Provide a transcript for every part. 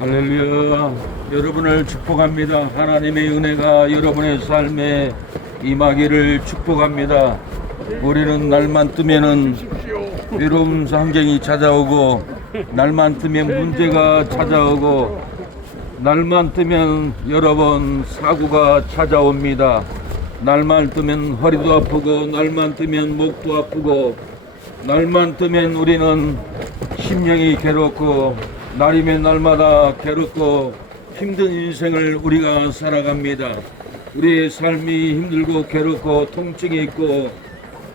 할렐루야. 여러분을 축복합니다. 하나님의 은혜가 여러분의 삶에 임하기를 축복합니다. 우리는 날만 뜨면은 외로운 상경이 찾아오고, 날만 뜨면 문제가 찾아오고, 날만 뜨면 여러 번 사고가 찾아옵니다. 날만 뜨면 허리도 아프고, 날만 뜨면 목도 아프고, 날만 뜨면 우리는 심령이 괴롭고, 날이면 날마다 괴롭고 힘든 인생을 우리가 살아갑니다. 우리의 삶이 힘들고 괴롭고 통증이 있고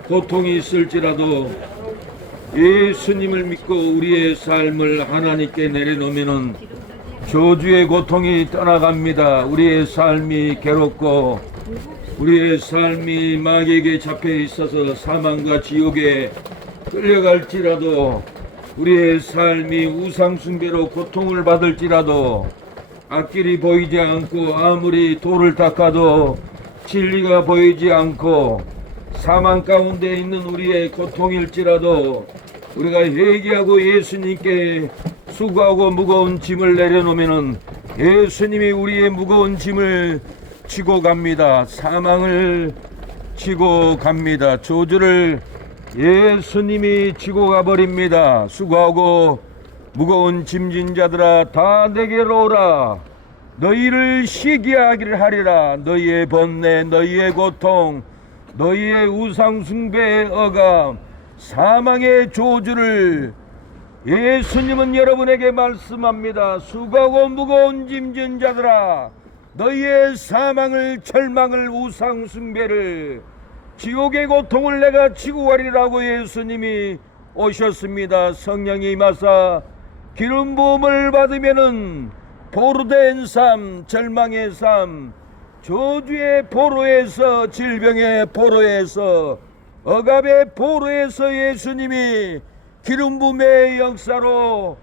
고통이 있을지라도 예수님을 믿고 우리의 삶을 하나님께 내려놓으면 저주의 고통이 떠나갑니다. 우리의 삶이 괴롭고 우리의 삶이 마귀에게 잡혀 있어서 사망과 지옥에 끌려갈지라도, 우리의 삶이 우상숭배로 고통을 받을지라도, 앞길이 보이지 않고 아무리 돌을 닦아도 진리가 보이지 않고 사망 가운데 있는 우리의 고통일지라도, 우리가 회개하고 예수님께 수고하고 무거운 짐을 내려놓으면 예수님이 우리의 무거운 짐을 지고 갑니다. 사망을 지고 갑니다. 저주를 예수님이 지고 가버립니다. 수고하고 무거운 짐진 자들아 다 내게로 오라. 너희를 쉬게 하기를 하리라. 너희의 번뇌, 너희의 고통, 너희의 우상숭배의 억압, 사망의 저주를 예수님은 여러분에게 말씀합니다. 수고하고 무거운 짐진 자들아, 너희의 사망을, 절망을, 우상숭배를, 지옥의 고통을 내가 지고 가리라고 예수님이 오셨습니다. 성령이 임하사 기름 부음을 받으면은 보루된 삶, 절망의 삶, 저주의 포로에서, 질병의 포로에서, 억압의 포로에서 예수님이 기름 부음의 역사로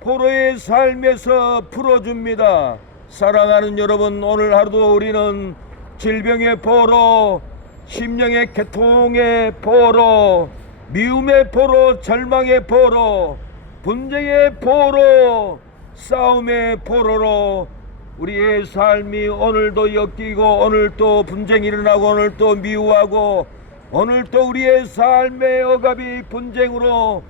포로의 삶에서 풀어줍니다. 사랑하는 여러분, 오늘 하루도 우리는 질병의 포로, 심령의 고통의 포로, 미움의 포로, 절망의 포로, 분쟁의 포로, 싸움의 포로로 우리의 삶이 오늘도 엮이고, 오늘 또 분쟁이 일어나고, 오늘 또 미워하고, 오늘 또 우리의 삶의 억압이 분쟁으로,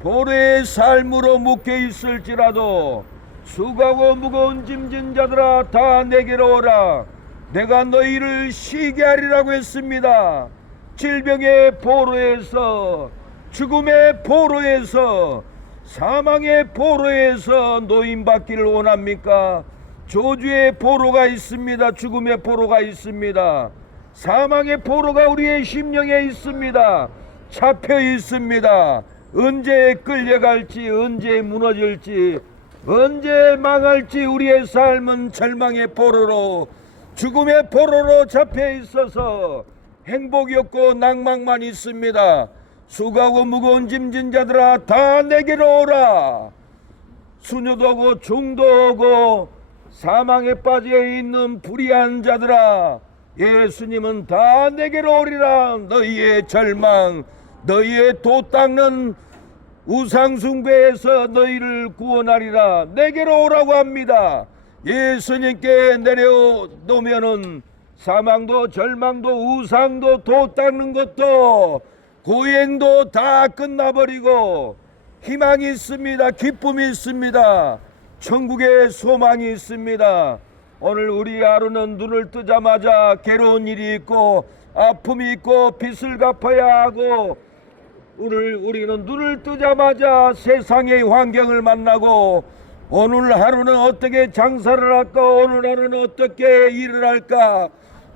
포로의 삶으로 묶여 있을지라도, 수고하고 무거운 짐진 자들아 다 내게로 오라. 내가 너희를 쉬게 하리라고 했습니다. 질병의 포로에서, 죽음의 포로에서, 사망의 포로에서 노임받기를 원합니까? 저주의 포로가 있습니다. 죽음의 포로가 있습니다. 사망의 포로가 우리의 심령에 있습니다. 잡혀 있습니다. 언제 끌려갈지, 언제 무너질지, 언제 망할지 우리의 삶은 절망의 포로로, 죽음의 포로로 잡혀 있어서 행복이 없고 낭망만 있습니다. 수고하고 무거운 짐진 자들아 다 내게로 오라. 수녀도 오고 종도 오고 사망에 빠져 있는 불의한 자들아, 예수님은 다 내게로 오리라. 너희의 절망, 너희의 도 닦는 우상숭배에서 너희를 구원하리라. 내게로 오라고 합니다. 예수님께 내려놓으면은 사망도, 절망도, 우상도, 도 닦는 것도, 고행도 다 끝나버리고 희망이 있습니다. 기쁨이 있습니다. 천국의 소망이 있습니다. 오늘 우리 하루는 눈을 뜨자마자 괴로운 일이 있고 아픔이 있고 빚을 갚아야 하고, 오늘 우리는 눈을 뜨자마자 세상의 환경을 만나고, 오늘 하루는 어떻게 장사를 할까, 오늘 하루는 어떻게 일을 할까,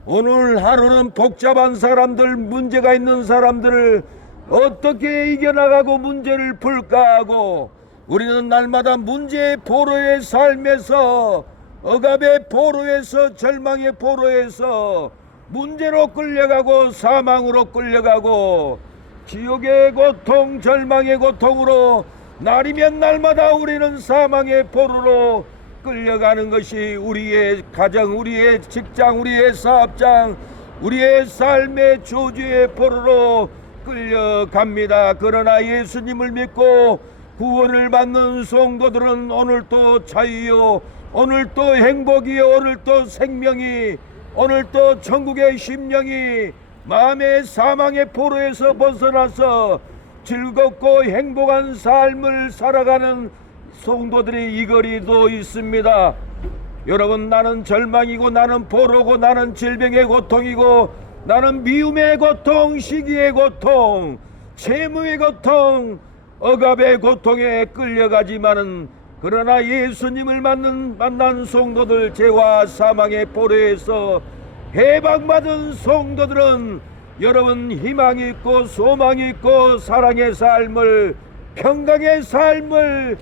오늘 하루는 복잡한 사람들, 문제가 있는 사람들을 어떻게 이겨나가고 문제를 풀까 하고, 우리는 날마다 문제의 포로의 삶에서, 억압의 포로에서, 절망의 포로에서 문제로 끌려가고 사망으로 끌려가고 지옥의 고통, 절망의 고통으로 날이면 날마다 우리는 사망의 포로로 끌려가는 것이 우리의 가정, 우리의 직장, 우리의 사업장, 우리의 삶의 저주의 포로로 끌려갑니다. 그러나 예수님을 믿고 구원을 받는 성도들은 오늘 또 자유요, 오늘 또 행복이요, 오늘 또 생명이, 오늘 또 천국의 심령이 마음의 사망의 포로에서 벗어나서 즐겁고 행복한 삶을 살아가는 성도들이 이 거리도 있습니다. 여러분, 나는 절망이고, 나는 포로고, 나는 질병의 고통이고, 나는 미움의 고통, 시기의 고통, 채무의 고통, 억압의 고통에 끌려가지만은, 그러나 예수님을 만난 성도들, 죄와 사망의 포로에서 해방받은 성도들은 여러분 희망이 있고 소망이 있고 사랑의 삶을, 평강의 삶을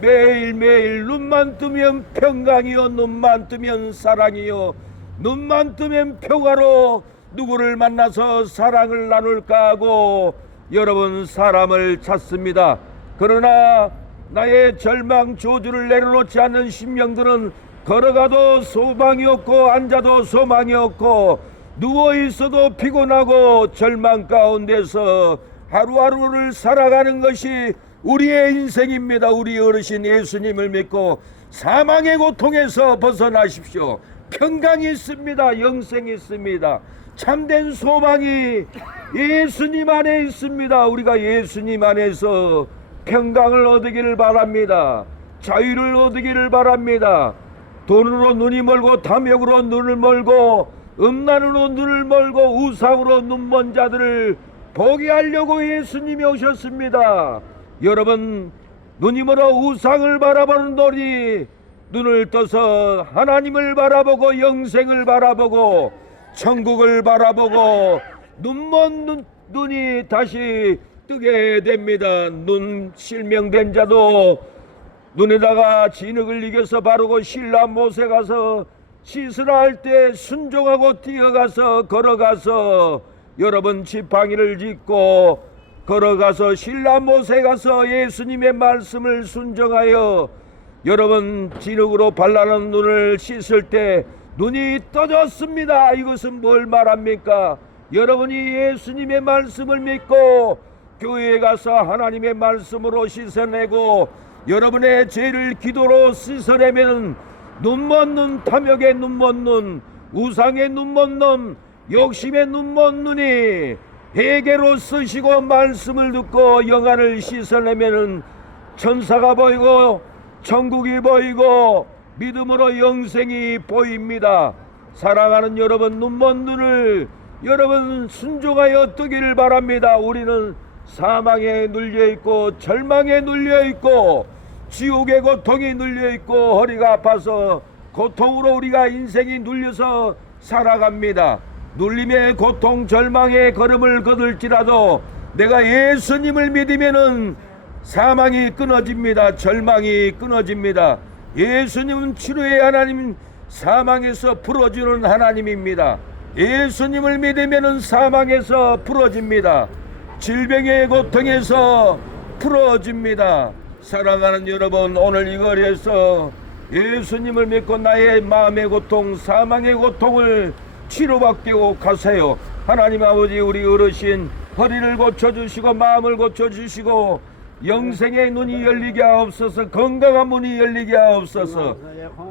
매일매일 눈만 뜨면 평강이요, 눈만 뜨면 사랑이요, 눈만 뜨면 평화로 누구를 만나서 사랑을 나눌까 하고 여러분 사람을 찾습니다. 그러나 나의 절망 저주를 내려놓지 않는 심령들은 걸어가도 소망이 없고 앉아도 소망이 없고 누워있어도 피곤하고 절망 가운데서 하루하루를 살아가는 것이 우리의 인생입니다. 우리 어르신 예수님을 믿고 사망의 고통에서 벗어나십시오. 평강이 있습니다. 영생이 있습니다. 참된 소망이 예수님 안에 있습니다. 우리가 예수님 안에서 평강을 얻으기를 바랍니다. 자유를 얻으기를 바랍니다. 돈으로 눈이 멀고 탐욕으로 눈을 멀고 음란으로 눈을 멀고 우상으로 눈먼 자들을 보게 하려고 예수님이 오셨습니다. 여러분, 눈이 멀어 우상을 바라보는 너희 눈을 떠서 하나님을 바라보고 영생을 바라보고 천국을 바라보고 눈먼 눈이 다시 뜨게 됩니다. 눈 실명된 자도 눈에다가 진흙을 이겨서 바르고 신라 못에 가서 씻으라 할 때 순종하고 뛰어가서 걸어가서 여러분 지팡이를 짚고 걸어가서 신라 못에 가서 예수님의 말씀을 순종하여 여러분 진흙으로 발라놓은 눈을 씻을 때 눈이 떠졌습니다. 이것은 뭘 말합니까? 여러분이 예수님의 말씀을 믿고 교회에 가서 하나님의 말씀으로 씻어내고 여러분의 죄를 기도로 씻어내면 눈먼 눈, 탐욕의 눈먼 눈, 우상의 눈먼 눈, 욕심의 눈먼 눈이 회개로 쓰시고 말씀을 듣고 영안을 씻어내면 천사가 보이고 천국이 보이고 믿음으로 영생이 보입니다. 사랑하는 여러분, 눈먼 눈을 여러분 순종하여 뜨기를 바랍니다. 우리는 사망에 눌려있고 절망에 눌려있고 지옥의 고통이 눌려있고 허리가 아파서 고통으로 우리가 인생이 눌려서 살아갑니다. 눌림의 고통, 절망의 걸음을 거둘지라도 내가 예수님을 믿으면은 사망이 끊어집니다. 절망이 끊어집니다. 예수님은 치료의 하나님, 사망에서 풀어주는 하나님입니다. 예수님을 믿으면은 사망에서 풀어집니다. 질병의 고통에서 풀어집니다. 사랑하는 여러분, 오늘 이 거리에서 예수님을 믿고 나의 마음의 고통, 사망의 고통을 치료받고 가세요. 하나님 아버지, 우리 어르신 허리를 고쳐주시고 마음을 고쳐주시고 영생의 눈이 열리게 하옵소서. 건강한 문이 열리게 하옵소서.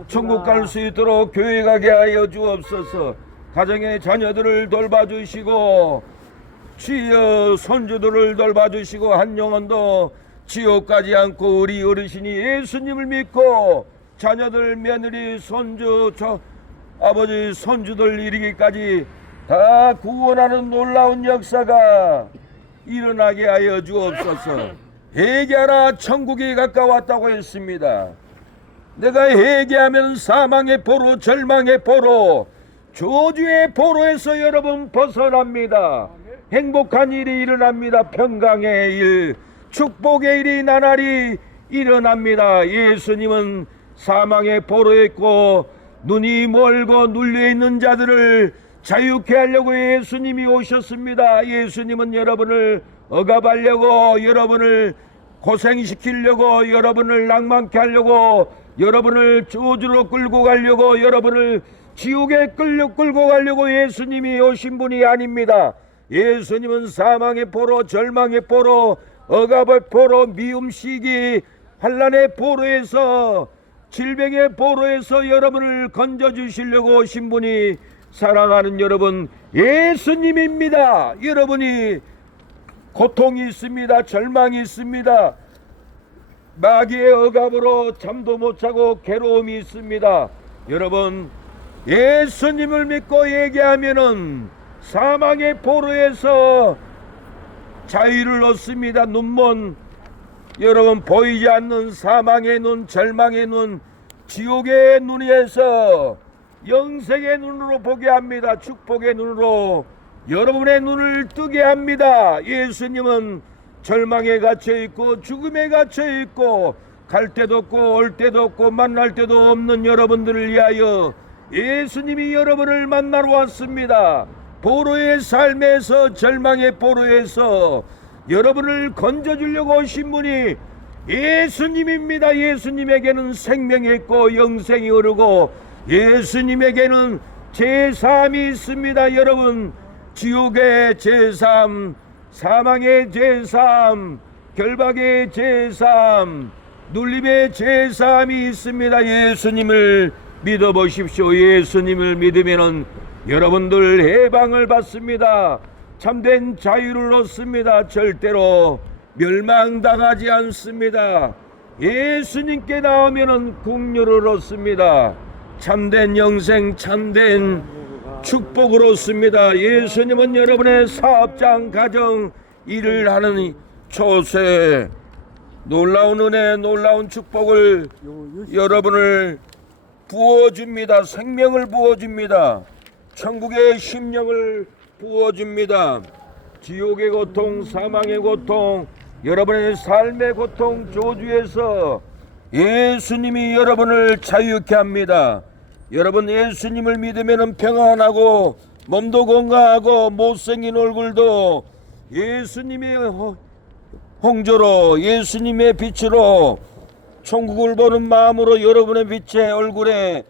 천국 갈 수 있도록 교회 가게 하여 주옵소서. 가정의 자녀들을 돌봐주시고 주여 손주들을 돌봐주시고 한 영혼도 지옥 가지 않고 우리 어르신이 예수님을 믿고 자녀들, 며느리, 손주, 아버지, 손주들 이르기까지 다 구원하는 놀라운 역사가 일어나게 하여 주옵소서. 회개하라, 천국이 가까웠다고 했습니다. 내가 회개하면 사망의 포로, 절망의 포로, 저주의 포로에서 여러분 벗어납니다. 행복한 일이 일어납니다. 평강의 일, 축복의 일이 나날이 일어납니다. 예수님은 사망의 포로에 있고 눈이 멀고 눌려있는 자들을 자유케 하려고 예수님이 오셨습니다. 예수님은 여러분을 억압하려고, 여러분을 고생시키려고, 여러분을 낭만케 하려고, 여러분을 저주로 끌고 가려고, 여러분을 지옥에 끌고 가려고 예수님이 오신 분이 아닙니다. 예수님은 사망의 포로, 절망의 포로, 억압의 포로, 미움, 시기, 환난의 포로에서, 질병의 포로에서 여러분을 건져주시려고 오신 분이, 사랑하는 여러분, 예수님입니다. 여러분이 고통이 있습니다. 절망이 있습니다. 마귀의 억압으로 잠도 못 자고 괴로움이 있습니다. 여러분, 예수님을 믿고 얘기하면은 사망의 포로에서 자유를 얻습니다. 눈먼 여러분, 보이지 않는 사망의 눈, 절망의 눈, 지옥의 눈에서 영생의 눈으로 보게 합니다. 축복의 눈으로 여러분의 눈을 뜨게 합니다. 예수님은 절망에 갇혀있고 죽음에 갇혀있고 갈 데도 없고 올 데도 없고 만날 데도 없는 여러분들을 위하여 예수님이 여러분을 만나러 왔습니다. 포로의 삶에서, 절망의 포로에서 여러분을 건져주려고 오신 분이 예수님입니다. 예수님에게는 생명이 있고 영생이 흐르고 예수님에게는 제3이 있습니다. 여러분, 지옥의 제3, 사망의 제3, 결박의 제3, 눌림의 제3이 있습니다. 예수님을 믿어보십시오. 예수님을 믿으면 여러분들 해방을 받습니다. 참된 자유를 얻습니다. 절대로 멸망당하지 않습니다. 예수님께 나오면 국류를 얻습니다. 참된 영생, 참된 축복을 얻습니다. 예수님은 여러분의 사업장, 가정, 일을 하는 초세, 놀라운 은혜, 놀라운 축복을 여러분을 부어줍니다. 생명을 부어줍니다. 천국의 심령을 부어줍니다. 지옥의 고통, 사망의 고통, 여러분의 삶의 고통, 저주에서 예수님이 여러분을 자유케 합니다. 여러분, 예수님을 믿으면 평안하고 몸도 건강하고 못생긴 얼굴도 예수님의 홍조로, 예수님의 빛으로, 천국을 보는 마음으로 여러분의 빛의 얼굴에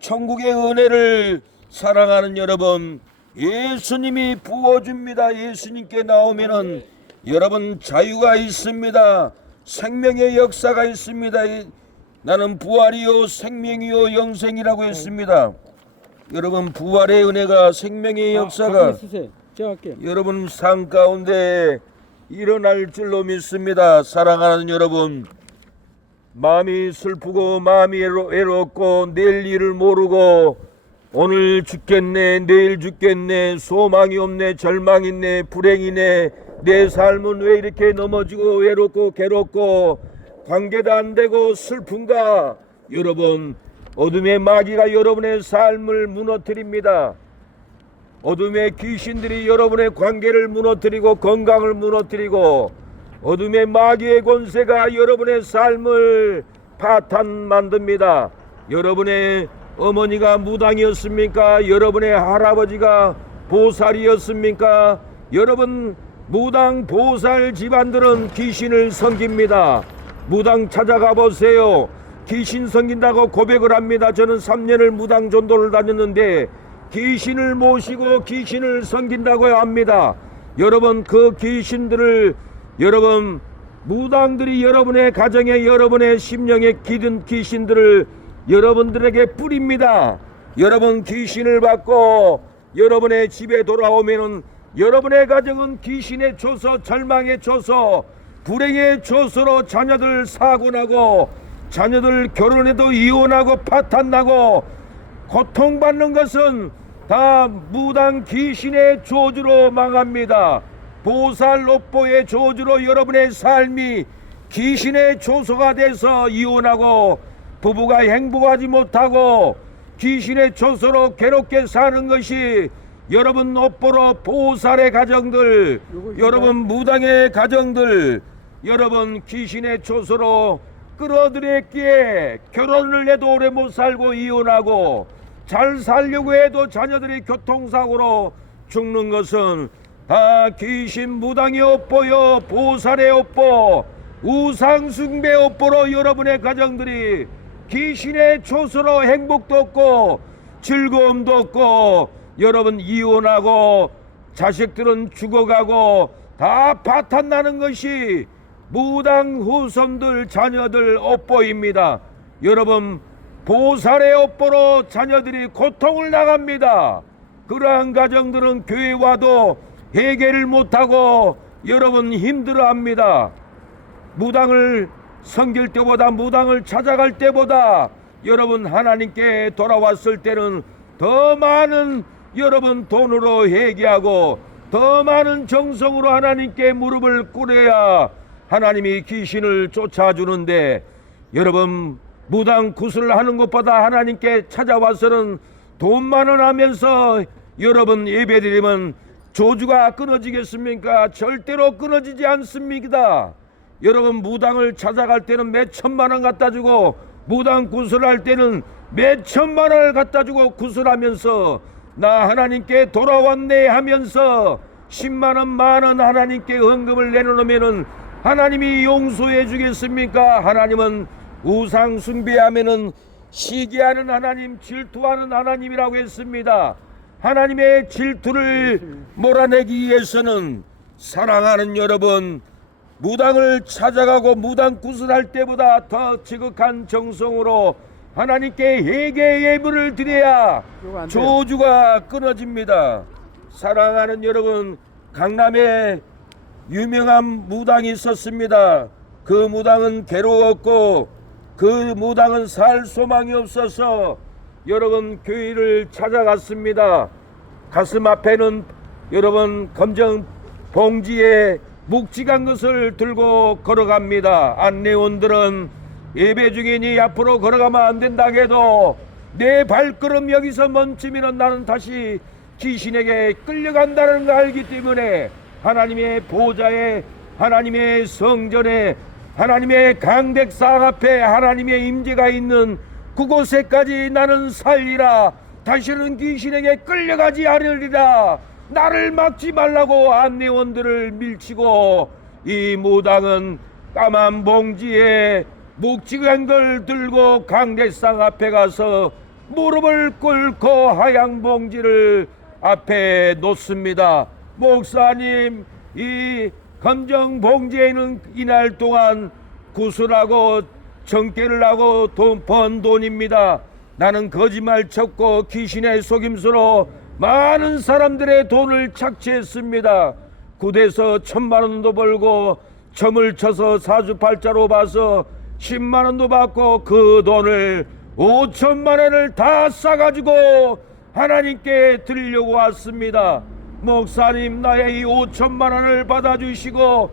천국의 은혜를 사랑하는 여러분, 예수님이 부어줍니다. 예수님께 나오면은 여러분 자유가 있습니다. 생명의 역사가 있습니다. 나는 부활이요 생명이요 영생이라고 했습니다. 여러분, 부활의 은혜가, 생명의 역사가 여러분 삶 가운데 일어날 줄로 믿습니다. 사랑하는 여러분, 마음이 슬프고 마음이 외롭고 내일 일을 모르고 오늘 죽겠네, 내일 죽겠네, 소망이 없네, 절망이 있네, 불행이네, 내 삶은 왜 이렇게 넘어지고 외롭고 괴롭고 관계도 안 되고 슬픈가? 여러분, 어둠의 마귀가 여러분의 삶을 무너뜨립니다. 어둠의 귀신들이 여러분의 관계를 무너뜨리고 건강을 무너뜨리고 어둠의 마귀의 권세가 여러분의 삶을 파탄 만듭니다. 여러분의 어머니가 무당이었습니까? 여러분의 할아버지가 보살이었습니까? 여러분, 무당 보살 집안들은 귀신을 섬깁니다. 무당 찾아가 보세요. 귀신 섬긴다고 고백을 합니다. 저는 3년을 무당 전도를 다녔는데 귀신을 모시고 귀신을 섬긴다고 합니다. 여러분, 그 귀신들을, 여러분, 무당들이 여러분의 가정에, 여러분의 심령에 기든 귀신들을 여러분들에게 뿌립니다. 여러분, 귀신을 받고 여러분의 집에 돌아오면은 여러분의 가정은 귀신의 초소, 절망의 초소, 불행의 초소로 자녀들 사고나고 자녀들 결혼해도 이혼하고 파탄나고 고통받는 것은 다 무당 귀신의 조주로 망합니다. 보살 옥보의 조주로 여러분의 삶이 귀신의 초소가 돼서 이혼하고 부부가 행복하지 못하고 귀신의 초소로 괴롭게 사는 것이 여러분 옥보로 보살의 가정들, 여러분 무당의 가정들, 여러분 귀신의 초소로 끌어들였기에 결혼을 해도 오래 못 살고 이혼하고 잘 살려고 해도 자녀들이 교통사고로 죽는 것은 다 귀신 무당의 옥보요, 보살의 옥보, 우상숭배 옥보로 여러분의 가정들이 귀신의 초소로 행복도 없고 즐거움도 없고 여러분 이혼하고 자식들은 죽어가고 다 파탄나는 것이 무당 후손들 자녀들 업보입니다. 여러분, 보살의 업보로 자녀들이 고통을 당합니다. 그러한 가정들은 교회 와도 해결을 못하고 여러분 힘들어합니다. 무당을 섬길 때보다, 무당을 찾아갈 때보다 여러분 하나님께 돌아왔을 때는 더 많은 여러분 돈으로 회개하고 더 많은 정성으로 하나님께 무릎을 꿇어야 하나님이 귀신을 쫓아주는데, 여러분 무당 구슬을 하는 것보다 하나님께 찾아와서는 돈만 원 하면서 여러분 예배드리면 조주가 끊어지겠습니까? 절대로 끊어지지 않습니다. 여러분 무당을 찾아갈 때는 몇 천만 원 갖다 주고, 무당 구슬할 때는 몇 천만 원을 갖다 주고 구슬하면서 나 하나님께 돌아왔네 하면서 10만 원, 만 원 하나님께 헌금을 내놓으면은 하나님이 용서해 주겠습니까? 하나님은 우상 숭배하면은 시기하는 하나님, 질투하는 하나님이라고 했습니다. 하나님의 질투를 몰아내기 위해서는 사랑하는 여러분, 무당을 찾아가고 무당 구슬할 때보다 더 지극한 정성으로 하나님께 회개 예물을 드려야 조주가 끊어집니다. 사랑하는 여러분, 강남에 유명한 무당이 있었습니다. 그 무당은 괴로웠고 그 무당은 살 소망이 없어서 여러분 교회를 찾아갔습니다. 가슴 앞에는 여러분 검정 봉지에 묵직한 것을 들고 걸어갑니다. 안내원들은 예배 중이니 앞으로 걸어가면 안 된다 해도 내 발걸음 여기서 멈추면 나는 다시 귀신에게 끌려간다는 걸 알기 때문에 하나님의 보좌에, 하나님의 성전에, 하나님의 강백상 앞에 하나님의 임재가 있는 그곳에까지 나는 살리라. 다시는 귀신에게 끌려가지 않으리라. 나를 막지 말라고 안내원들을 밀치고, 이 무당은 까만 봉지에 묵직한 걸 들고 강대상 앞에 가서 무릎을 꿇고 하얀 봉지를 앞에 놓습니다. 목사님, 이 검정 봉지에는 이날 동안 구슬하고 정계를 하고 번 돈입니다. 나는 거짓말 쳤고 귀신의 속임수로 많은 사람들의 돈을 착취했습니다. 굿에서 1,000만 원도 벌고 점을 쳐서 사주팔자로 봐서 10만 원도 받고 그 돈을 5천만 원을 다 싸가지고 하나님께 드리려고 왔습니다. 목사님, 나의 이 5천만 원을 받아주시고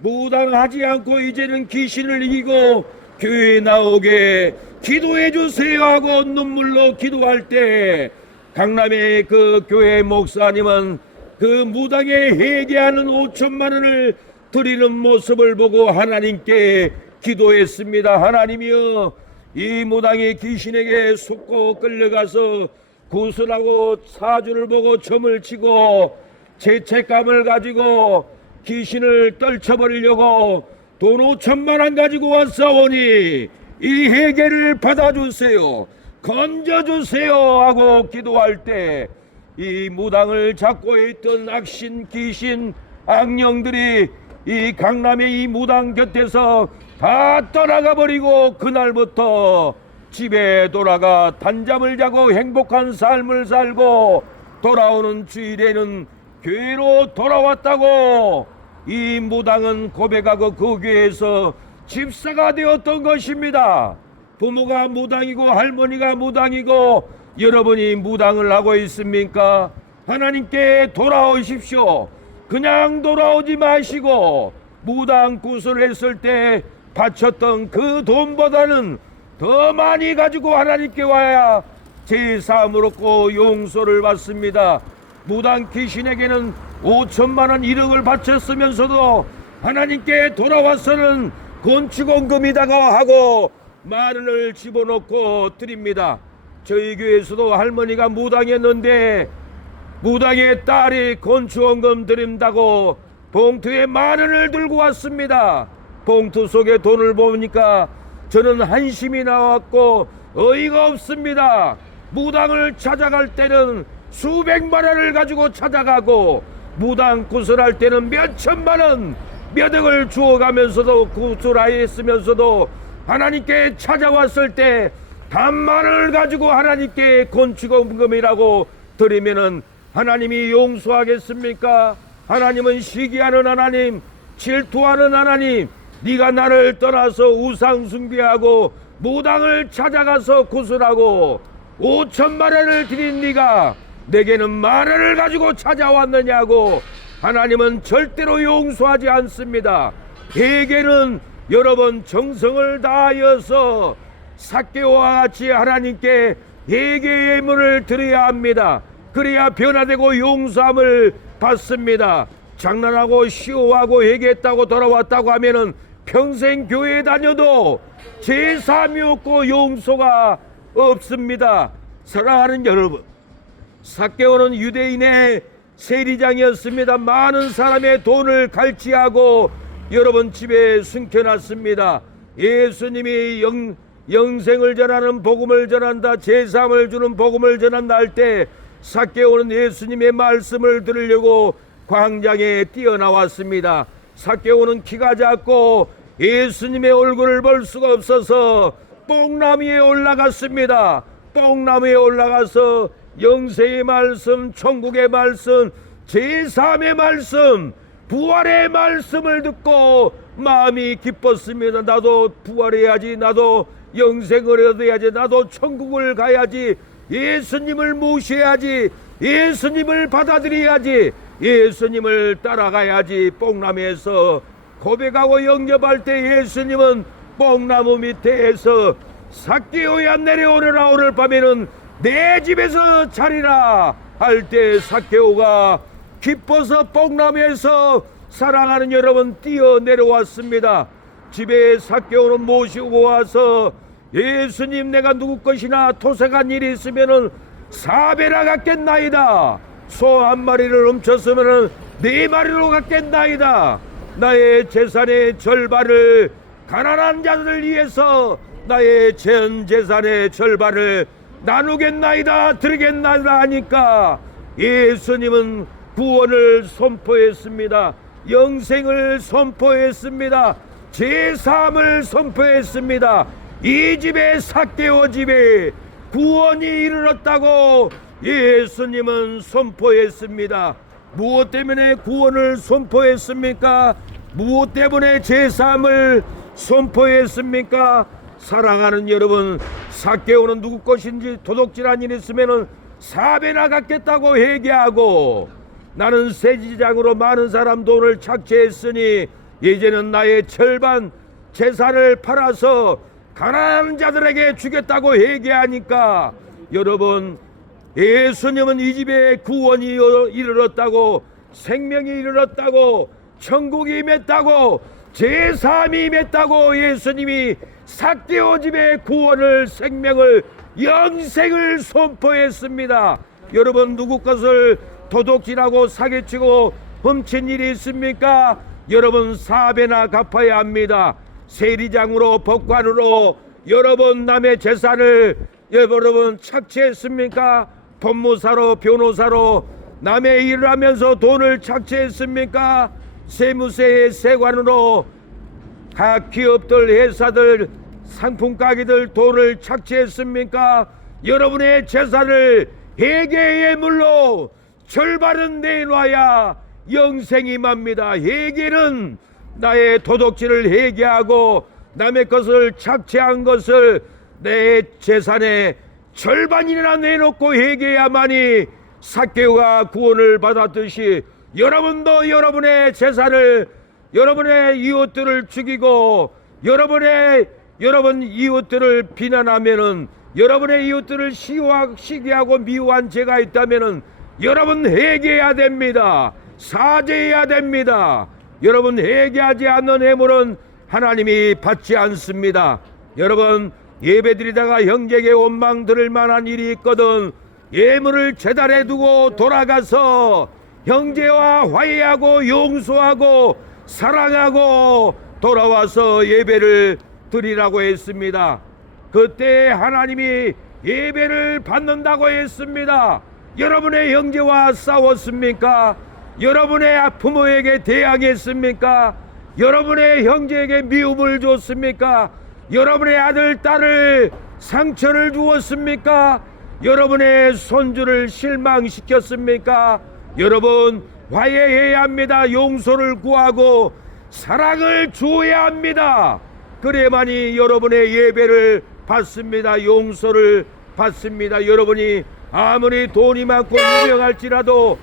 무당하지 않고 이제는 귀신을 이기고 교회에 나오게 기도해 주세요 하고 눈물로 기도할 때, 강남의 그 교회 목사님은 그 무당에 회개하는 5천만 원을 드리는 모습을 보고 하나님께 기도했습니다. 하나님이여, 이 무당이 귀신에게 속고 끌려가서 구슬하고 사주를 보고 점을 치고 죄책감을 가지고 귀신을 떨쳐버리려고 돈 5천만 원 가지고 왔사오니 이 회개를 받아주세요, 건져주세요 하고 기도할 때, 이 무당을 잡고 있던 악신, 귀신, 악령들이 이 강남의 이 무당 곁에서 다 떠나가 버리고 그날부터 집에 돌아가 단잠을 자고 행복한 삶을 살고 돌아오는 주일에는 교회로 돌아왔다고 이 무당은 고백하고 그 교회에서 집사가 되었던 것입니다. 부모가 무당이고 할머니가 무당이고 여러분이 무당을 하고 있습니까? 하나님께 돌아오십시오. 그냥 돌아오지 마시고 무당 구슬했을 때 바쳤던 그 돈보다는 더 많이 가지고 하나님께 와야 제사함을 얻고 용서를 받습니다. 무당 귀신에게는 5천만 원 1억을 바쳤으면서도 하나님께 돌아와서는 건축원금이다고 하고 만 원을 집어넣고 드립니다. 저희 교회에서도 할머니가 무당했는데 무당의 딸이 건축원금 드린다고 봉투에 만 원을 들고 왔습니다. 봉투 속에 돈을 보니까 저는 한심이 나왔고 어이가 없습니다. 무당을 찾아갈 때는 수백만 원을 가지고 찾아가고, 무당 구슬할 때는 몇 천만 원, 몇 억을 주어가면서도 구슬하였으면서도 하나님께 찾아왔을 때 단만 원을 가지고 하나님께 곤치곤금이라고 드리면은 하나님이 용서하겠습니까? 하나님은 시기하는 하나님, 질투하는 하나님, 네가 나를 떠나서 우상 숭배하고 무당을 찾아가서 구슬하고 5천만 원을 드린 네가 내게는 만 원을 가지고 찾아왔느냐고. 하나님은 절대로 용서하지 않습니다. 회개는 여러분 정성을 다하여서 삭개오와 같이 하나님께 회개의 문을 드려야 합니다. 그래야 변화되고 용서함을 받습니다. 장난하고 시호하고 회개했다고 돌아왔다고 하면은 평생 교회 다녀도 제사함이 없고 용서가 없습니다. 사랑하는 여러분, 삭개오는 유대인의 세리장이었습니다. 많은 사람의 돈을 갈취하고 여러분 집에 숨겨놨습니다. 예수님이 영생을 전하는 복음을 전한다, 제사함을 주는 복음을 전한다 할 때 삭개오는 예수님의 말씀을 들으려고 광장에 뛰어나왔습니다. 삭개오는 키가 작고 예수님의 얼굴을 볼 수가 없어서 뽕나무 위에 올라갔습니다. 뽕나무 위에 올라가서 영생의 말씀, 천국의 말씀, 제사함의 말씀, 부활의 말씀을 듣고 마음이 기뻤습니다. 나도 부활해야지, 나도 영생을 얻어야지, 나도 천국을 가야지, 예수님을 모셔야지, 예수님을 받아들여야지, 예수님을 따라가야지. 뽕나무에서 고백하고 영접할 때 예수님은 뽕나무 밑에서 삭개오야 내려오너라, 오늘 밤에는 내 집에서 자리라 할 때 삭개오가 기뻐서 뽕나무에서 사랑하는 여러분 뛰어 내려왔습니다. 집에 삭개오는 모시고 와서 예수님, 내가 누구 것이나 토색한 일이 있으면은 4배나 갚겠나이다. 소 한 마리를 훔쳤으면은 4마리로 갚겠나이다. 나의 재산의 절반을 가난한 자들을 위해서 나의 전 재산의 절반을 나누겠나이다, 드리겠나이다 하니까 예수님은 구원을 선포했습니다. 영생을 선포했습니다. 제사함을 선포했습니다. 이 집에, 삭개오 집에 구원이 이르렀다고 예수님은 선포했습니다. 무엇 때문에 구원을 선포했습니까? 무엇 때문에 제사함을 선포했습니까? 사랑하는 여러분, 삭개오는 누구 것인지 도둑질한 일 있으면은 4배나 갚겠다고 회개하고, 나는 세지장으로 많은 사람 돈을 착취했으니 이제는 나의 절반 재산을 팔아서 가난한 자들에게 주겠다고 회개하니까, 여러분, 예수님은 이 집에 구원이 이르렀다고, 생명이 이르렀다고, 천국이 임했다고, 제사함이 임했다고 예수님이 삭개오 집에 구원을, 생명을, 영생을 선포했습니다. 여러분, 누구 것을 도둑질하고 사기치고 훔친 일이 있습니까? 여러분, 4배나 갚아야 합니다. 세리장으로, 법관으로 여러분 남의 재산을 여러분 착취했습니까? 법무사로, 변호사로 남의 일을 하면서 돈을 착취했습니까? 세무서의 세관으로 각 기업들, 회사들, 상품 가게들 돈을 착취했습니까? 여러분의 재산을 회개의 물로 절반은 내놔야 영생이 맙니다. 회개는 나의 도둑질을 회개하고 남의 것을 착취한 것을 내 재산의 절반이나 내놓고 회개해야만이 삭개오가 구원을 받았듯이 여러분도 여러분의 재산을, 여러분의 이웃들을 죽이고 여러분 이웃들을 비난하면은, 여러분의 이웃들을 시기하고 미워한 죄가 있다면은 여러분 회개해야 됩니다. 사죄해야 됩니다. 여러분 회개하지 않는 해물은 하나님이 받지 않습니다. 여러분, 예배드리다가 형제에게 원망 들을 만한 일이 있거든 예물을 제단에 두고 돌아가서 형제와 화해하고 용서하고 사랑하고 돌아와서 예배를 드리라고 했습니다. 그때 하나님이 예배를 받는다고 했습니다. 여러분의 형제와 싸웠습니까? 여러분의 부모에게 대항했습니까? 여러분의 형제에게 미움을 줬습니까? 여러분의 아들, 딸을 상처를 주었습니까? 여러분의 손주를 실망시켰습니까? 여러분, 화해해야 합니다. 용서를 구하고 사랑을 주어야 합니다. 그래야만이 여러분의 예배를 받습니다. 용서를 받습니다. 여러분이 아무리 돈이 많고 유명할지라도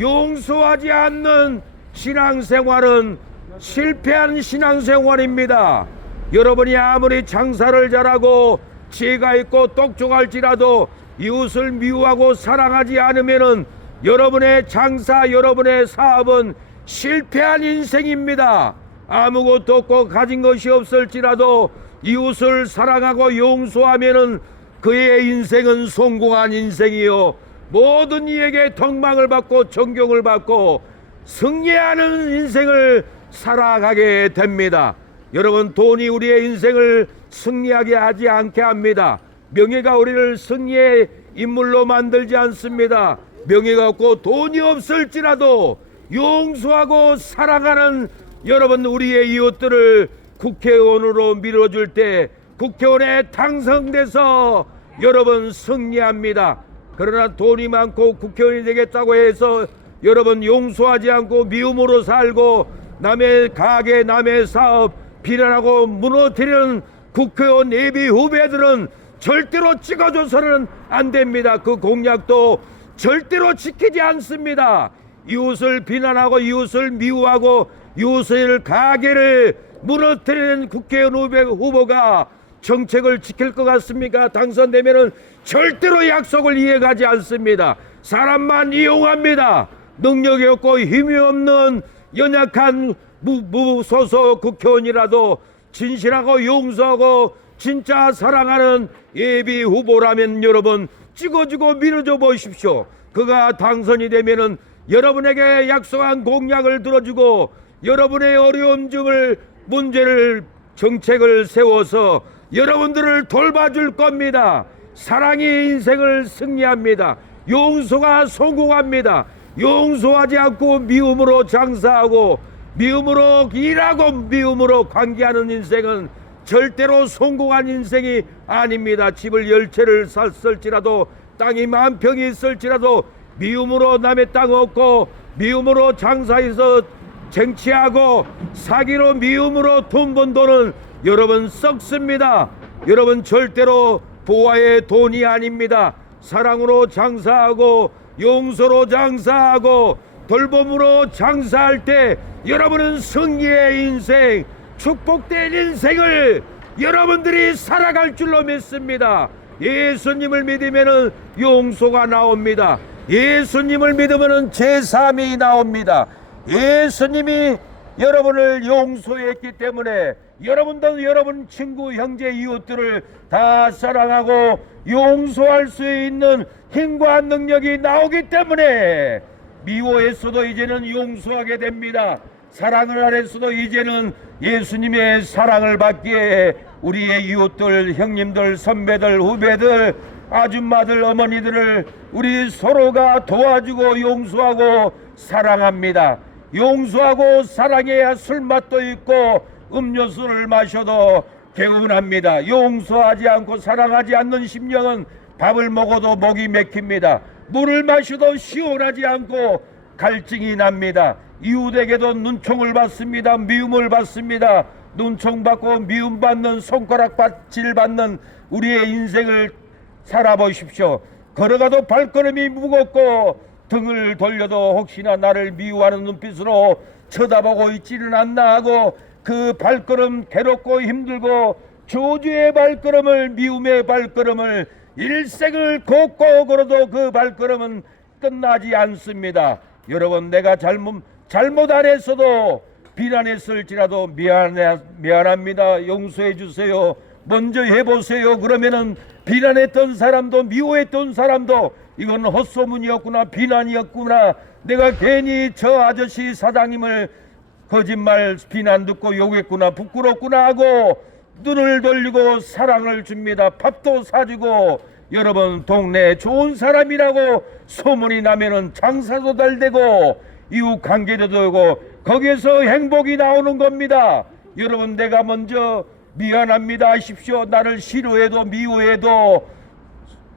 용서하지 않는 신앙생활은 실패한 신앙생활입니다. 여러분이 아무리 장사를 잘하고 지혜가 있고 똑똑할지라도 이웃을 미워하고 사랑하지 않으면은 여러분의 장사, 여러분의 사업은 실패한 인생입니다. 아무것도 없고 가진 것이 없을지라도 이웃을 사랑하고 용서하면은 그의 인생은 성공한 인생이요, 모든 이에게 덕망을 받고 존경을 받고 승리하는 인생을 살아가게 됩니다. 여러분, 돈이 우리의 인생을 승리하게 하지 않게 합니다. 명예가 우리를 승리의 인물로 만들지 않습니다. 명예가 없고 돈이 없을지라도 용서하고 사랑하는 여러분, 우리의 이웃들을 국회의원으로 밀어줄 때 국회의원에 당선돼서 여러분 승리합니다. 그러나 돈이 많고 국회의원이 되겠다고 해서 여러분 용서하지 않고 미움으로 살고 남의 가게, 남의 사업 비난하고 무너뜨리는 국회의원 예비 후배들은 절대로 찍어줘서는 안 됩니다. 그 공약도 절대로 지키지 않습니다. 이웃을 비난하고 이웃을 미워하고 이웃의 가게를 무너뜨리는 국회의원 후보가 정책을 지킬 것 같습니까? 당선되면은 절대로 약속을 이행하지 않습니다. 사람만 이용합니다. 능력이 없고 힘이 없는 연약한 무소속 국회의원이라도 진실하고 용서하고 진짜 사랑하는 예비 후보라면 여러분 찍어주고 밀어줘 보십시오. 그가 당선이 되면은 여러분에게 약속한 공약을 들어주고 여러분의 어려움 중을 문제를 정책을 세워서 여러분들을 돌봐줄 겁니다. 사랑이 인생을 승리합니다. 용서가 성공합니다. 용서하지 않고 미움으로 장사하고 미움으로 일하고 미움으로 관계하는 인생은 절대로 성공한 인생이 아닙니다. 집을 10채를 샀을지라도 땅이 10,000평이 있을지라도 미움으로 남의 땅 얻고 미움으로 장사해서 쟁취하고 사기로 미움으로 돈 번 돈은 여러분 썩습니다. 여러분 절대로 보화의 돈이 아닙니다. 사랑으로 장사하고 용서로 장사하고 돌봄으로 장사할 때 여러분은 승리의 인생, 축복된 인생을 여러분들이 살아갈 줄로 믿습니다. 예수님을 믿으면 용서가 나옵니다. 예수님을 믿으면 제사함이 나옵니다. 예수님이 여러분을 용서했기 때문에 여러분도 여러분 친구, 형제, 이웃들을 다 사랑하고 용서할 수 있는 힘과 능력이 나오기 때문에 미워했어도 이제는 용서하게 됩니다. 사랑을 안 했어도 이제는 예수님의 사랑을 받기에 우리의 이웃들, 형님들, 선배들, 후배들, 아줌마들, 어머니들을 우리 서로가 도와주고 용서하고 사랑합니다. 용서하고 사랑해야 술맛도 있고 음료수를 마셔도 개운합니다. 용서하지 않고 사랑하지 않는 심령은 밥을 먹어도 목이 막힙니다. 물을 마셔도 시원하지 않고 갈증이 납니다. 이웃에게도 눈총을 받습니다. 미움을 받습니다. 눈총받고 미움받는 손가락질 받는 우리의 인생을 살아보십시오. 걸어가도 발걸음이 무겁고 등을 돌려도 혹시나 나를 미워하는 눈빛으로 쳐다보고 있지는 않나 하고 그 발걸음 괴롭고 힘들고 저주의 발걸음을, 미움의 발걸음을 일생을 걷고 걸어도 그 발걸음은 끝나지 않습니다. 여러분, 내가 잘못 안 했어도 비난했을지라도 미안합니다. 용서해 주세요. 먼저 해보세요. 그러면은 비난했던 사람도 미워했던 사람도 이건 헛소문이었구나, 비난이었구나, 내가 괜히 저 아저씨 사장님을 거짓말 비난 듣고 욕했구나, 부끄럽구나 하고 눈을 돌리고 사랑을 줍니다. 밥도 사주고 여러분 동네에 좋은 사람이라고 소문이 나면은 장사도 잘 되고 이웃 관계도 되고 거기에서 행복이 나오는 겁니다. 여러분 내가 먼저 미안합니다 하십시오. 나를 싫어해도 미워해도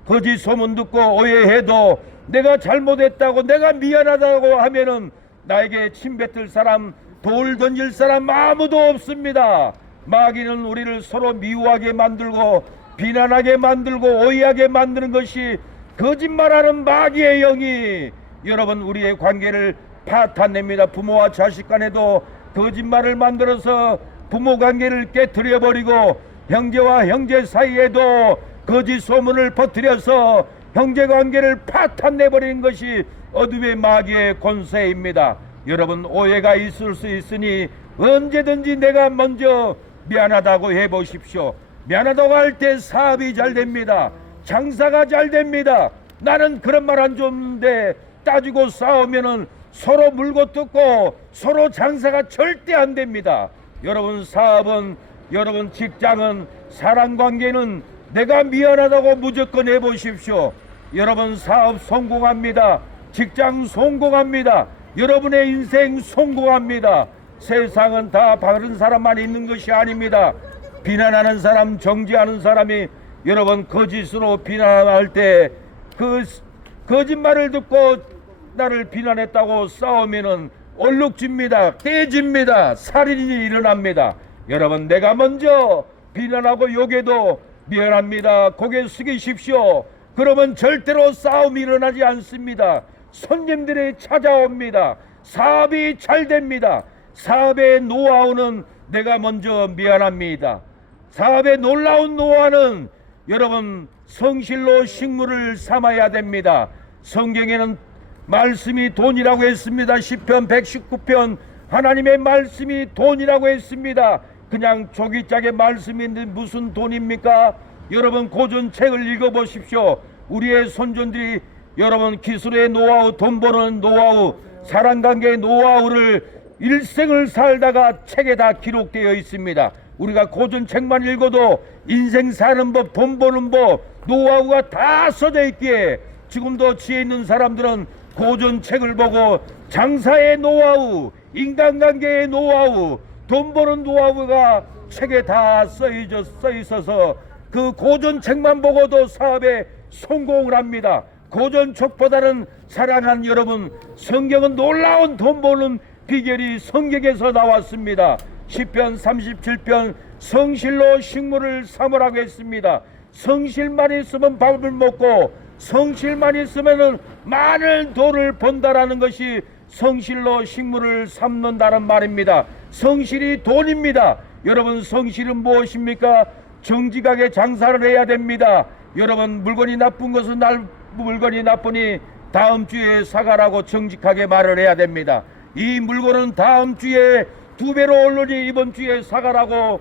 거짓 소문 듣고 오해해도 내가 잘못했다고 내가 미안하다고 하면은 나에게 침뱉을 사람 돌 던질 사람 아무도 없습니다. 마귀는 우리를 서로 미워하게 만들고 비난하게 만들고 오해하게 만드는 것이 거짓말하는 마귀의 영이 여러분 우리의 관계를 파탄냅니다. 부모와 자식 간에도 거짓말을 만들어서 부모 관계를 깨뜨려 버리고 형제와 형제 사이에도 거짓 소문을 퍼뜨려서 형제 관계를 파탄내 버리는 것이 어둠의 마귀의 권세입니다. 여러분 오해가 있을 수 있으니 언제든지 내가 먼저 미안하다고 해보십시오. 미안하다고 할 때 사업이 잘 됩니다. 장사가 잘 됩니다. 나는 그런 말 안 좋은데 따지고 싸우면은 서로 물고 뜯고 서로 장사가 절대 안 됩니다. 여러분 사업은 여러분 직장은 사랑관계는 내가 미안하다고 무조건 해보십시오. 여러분 사업 성공합니다. 직장 성공합니다. 여러분의 인생 성공합니다. 세상은 다 바른 사람만 있는 것이 아닙니다. 비난하는 사람 정죄하는 사람이 여러분 거짓으로 비난할 때 그 거짓말을 듣고 나를 비난했다고 싸우면은 얼룩집니다. 깨집니다. 살인이 일어납니다. 여러분 내가 먼저 비난하고 욕해도 미안합니다 고개 숙이십시오. 그러면 절대로 싸움이 일어나지 않습니다. 손님들이 찾아옵니다. 사업이 잘 됩니다. 사업의 노하우는 내가 먼저 미안합니다. 사업의 놀라운 노하우는 여러분 성실로 식물을 삼아야 됩니다. 성경에는 말씀이 돈이라고 했습니다. 시편 119편 하나님의 말씀이 돈이라고 했습니다. 그냥 종이짝의 말씀인데 무슨 돈입니까? 여러분 고전책을 읽어보십시오. 우리의 손존들이 여러분 기술의 노하우, 돈 버는 노하우, 사랑관계의 노하우를 일생을 살다가 책에 다 기록되어 있습니다. 우리가 고전책만 읽어도 인생 사는 법, 돈 버는 법, 노하우가 다 써져 있기에 지금도 지혜 있는 사람들은 고전책을 보고 장사의 노하우, 인간관계의 노하우, 돈 버는 노하우가 책에 다 써 있어서 그 고전책만 보고도 사업에 성공을 합니다. 고전책보다는 사랑하는 여러분, 성경은 놀라운 돈 버는 비결이 성경에서 나왔습니다. 시편 37편 성실로 식물을 삼으라고 했습니다. 성실만 있으면 밥을 먹고 성실만 있으면 많은 돈을 번다라는 것이 성실로 식물을 삼는다는 말입니다. 성실이 돈입니다. 여러분 성실은 무엇입니까? 정직하게 장사를 해야 됩니다. 여러분 물건이 나쁜 것은 물건이 나쁘니 다음 주에 사가라고 정직하게 말을 해야 됩니다. 이 물건은 다음 주에 2배로 오르니 이번 주에 사가라고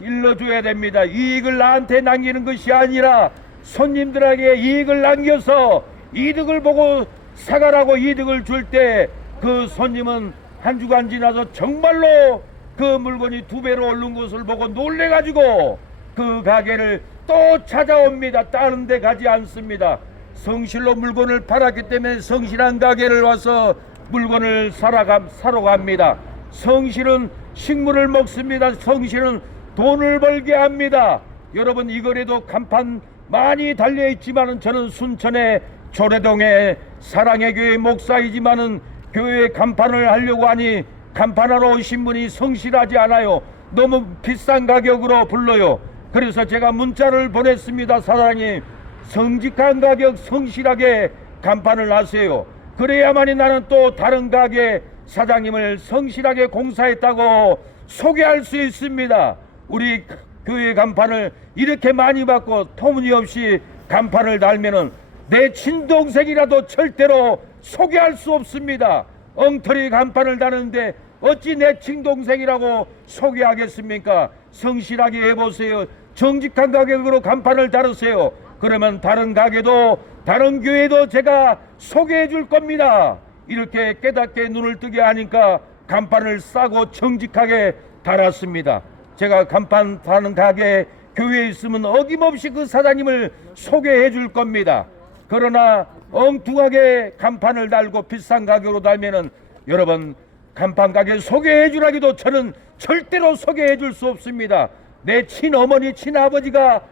일러줘야 됩니다. 이익을 나한테 남기는 것이 아니라 손님들에게 이익을 남겨서 이득을 보고 사가라고 이득을 줄 때 그 손님은 한 주간 지나서 정말로 그 물건이 2배로 오른 것을 보고 놀래가지고 그 가게를 또 찾아옵니다. 다른 데 가지 않습니다. 성실로 물건을 팔았기 때문에 성실한 가게를 와서 물건을 사러 갑니다. 성실은 식물을 먹습니다. 성실은 돈을 벌게 합니다. 여러분 이 거리도 간판 많이 달려있지만은 저는 순천의 조례동의 사랑의 교회 목사이지만은 교회에 간판을 하려고 하니 간판하러 오신 분이 성실하지 않아요. 너무 비싼 가격으로 불러요. 그래서 제가 문자를 보냈습니다. 사장님 성직한 가격 성실하게 간판을 하세요. 그래야만이 나는 또 다른 가게 사장님을 성실하게 공사했다고 소개할 수 있습니다. 우리 교회 간판을 이렇게 많이 받고 터무니없이 간판을 달면은 내 친동생이라도 절대로 소개할 수 없습니다. 엉터리 간판을 다는데 어찌 내 친동생이라고 소개하겠습니까? 성실하게 해보세요. 정직한 가격으로 간판을 달으세요. 그러면 다른 가게도 다른 교회도 제가 소개해 줄 겁니다. 이렇게 깨닫게 눈을 뜨게 하니까 간판을 싸고 정직하게 달았습니다. 제가 간판 다는 가게 교회에 있으면 어김없이 그 사장님을 소개해 줄 겁니다. 그러나 엉뚱하게 간판을 달고 비싼 가격으로 달면은 여러분, 간판 가게 소개해 주라기도 저는 절대로 소개해 줄 수 없습니다. 내 친어머니 친아버지가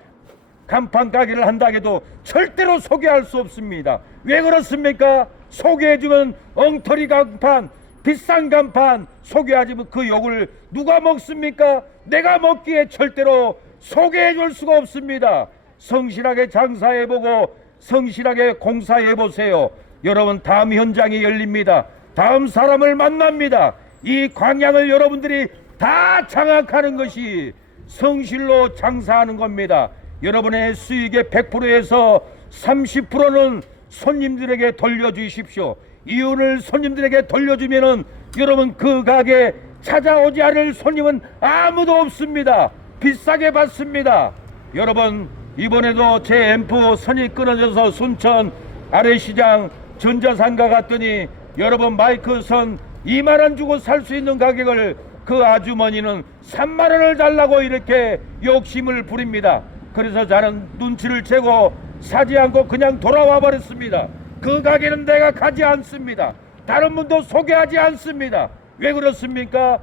간판 가게를 한다 해도 절대로 소개할 수 없습니다. 왜 그렇습니까? 소개해 주면 엉터리 간판, 비싼 간판 소개하지만 그 욕을 누가 먹습니까? 내가 먹기에 절대로 소개해 줄 수가 없습니다. 성실하게 장사해보고 성실하게 공사해보세요. 여러분, 다음 현장이 열립니다. 다음 사람을 만납니다. 이 광양을 여러분들이 다 장악하는 것이 성실로 장사하는 겁니다. 여러분의 수익의 100%에서 30%는 손님들에게 돌려주십시오. 이윤을 손님들에게 돌려주면은 여러분, 그 가게 찾아오지 않을 손님은 아무도 없습니다. 비싸게 받습니다. 여러분, 이번에도 제 앰프 선이 끊어져서 순천 아래시장 전자상가 갔더니 여러분, 마이크 선 2만원 주고 살 수 있는 가격을 그 아주머니는 3만원을 달라고 이렇게 욕심을 부립니다. 그래서 저는 눈치를 채고 사지 않고 그냥 돌아와 버렸습니다. 그 가게는 내가 가지 않습니다. 다른 분도 소개하지 않습니다. 왜 그렇습니까?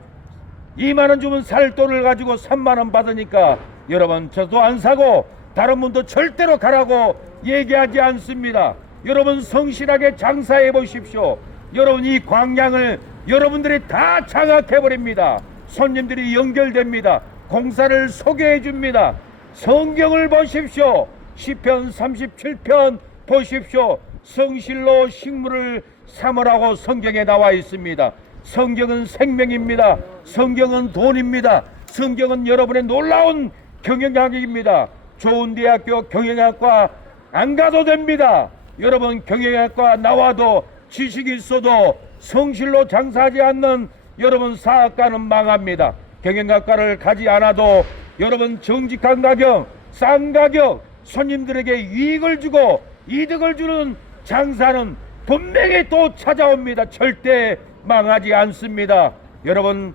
2만원 주면 살 돈을 가지고 3만원 받으니까 여러분, 저도 안 사고 다른 분도 절대로 가라고 얘기하지 않습니다. 여러분, 성실하게 장사해 보십시오. 여러분, 이 광양을 여러분들이 다 장악해버립니다. 손님들이 연결됩니다. 공사를 소개해 줍니다. 성경을 보십시오. 시편 37편 보십시오. 성실로 식물을 삼으라고 성경에 나와 있습니다. 성경은 생명입니다. 성경은 돈입니다. 성경은 여러분의 놀라운 경영학입니다. 좋은 대학교 경영학과 안 가도 됩니다. 여러분, 경영학과 나와도 지식이 있어도 성실로 장사하지 않는 여러분 사학과는 망합니다. 경영학과를 가지 않아도 여러분, 정직한 가격, 싼 가격, 손님들에게 이익을 주고 이득을 주는 장사는 분명히 또 찾아옵니다. 절대 망하지 않습니다. 여러분,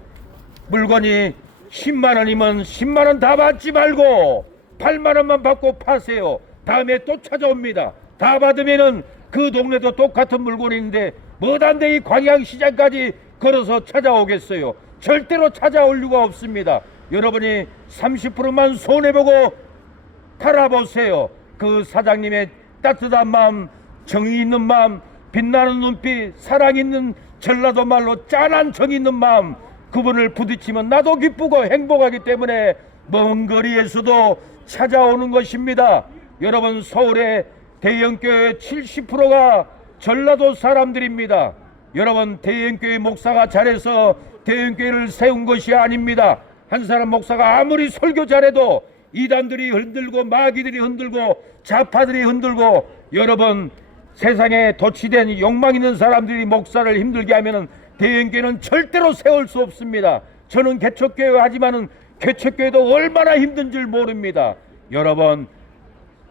물건이 10만원이면 10만원 다 받지 말고 8만원만 받고 파세요. 다음에 또 찾아옵니다. 다 받으면은 그 동네도 똑같은 물건인데 뭐단데 이 광양시장까지 걸어서 찾아오겠어요? 절대로 찾아올 이유가 없습니다. 여러분이 30%만 손해보고 팔아보세요. 그 사장님의 따뜻한 마음, 정이 있는 마음, 빛나는 눈빛, 사랑 있는 전라도 말로 짠한 정 있는 마음, 그분을 부딪히면 나도 기쁘고 행복하기 때문에 먼 거리에서도 찾아오는 것입니다. 여러분, 서울의 대형교회 70%가 전라도 사람들입니다. 여러분, 대형교회 목사가 잘해서 대형교회를 세운 것이 아닙니다. 한 사람 목사가 아무리 설교 잘해도 이단들이 흔들고 마귀들이 흔들고 좌파들이 흔들고 여러분, 세상에 도취된 욕망 있는 사람들이 목사를 힘들게 하면은 대형교회는 절대로 세울 수 없습니다. 저는 개척교회 하지만은 개척교회도 얼마나 힘든 줄 모릅니다. 여러분,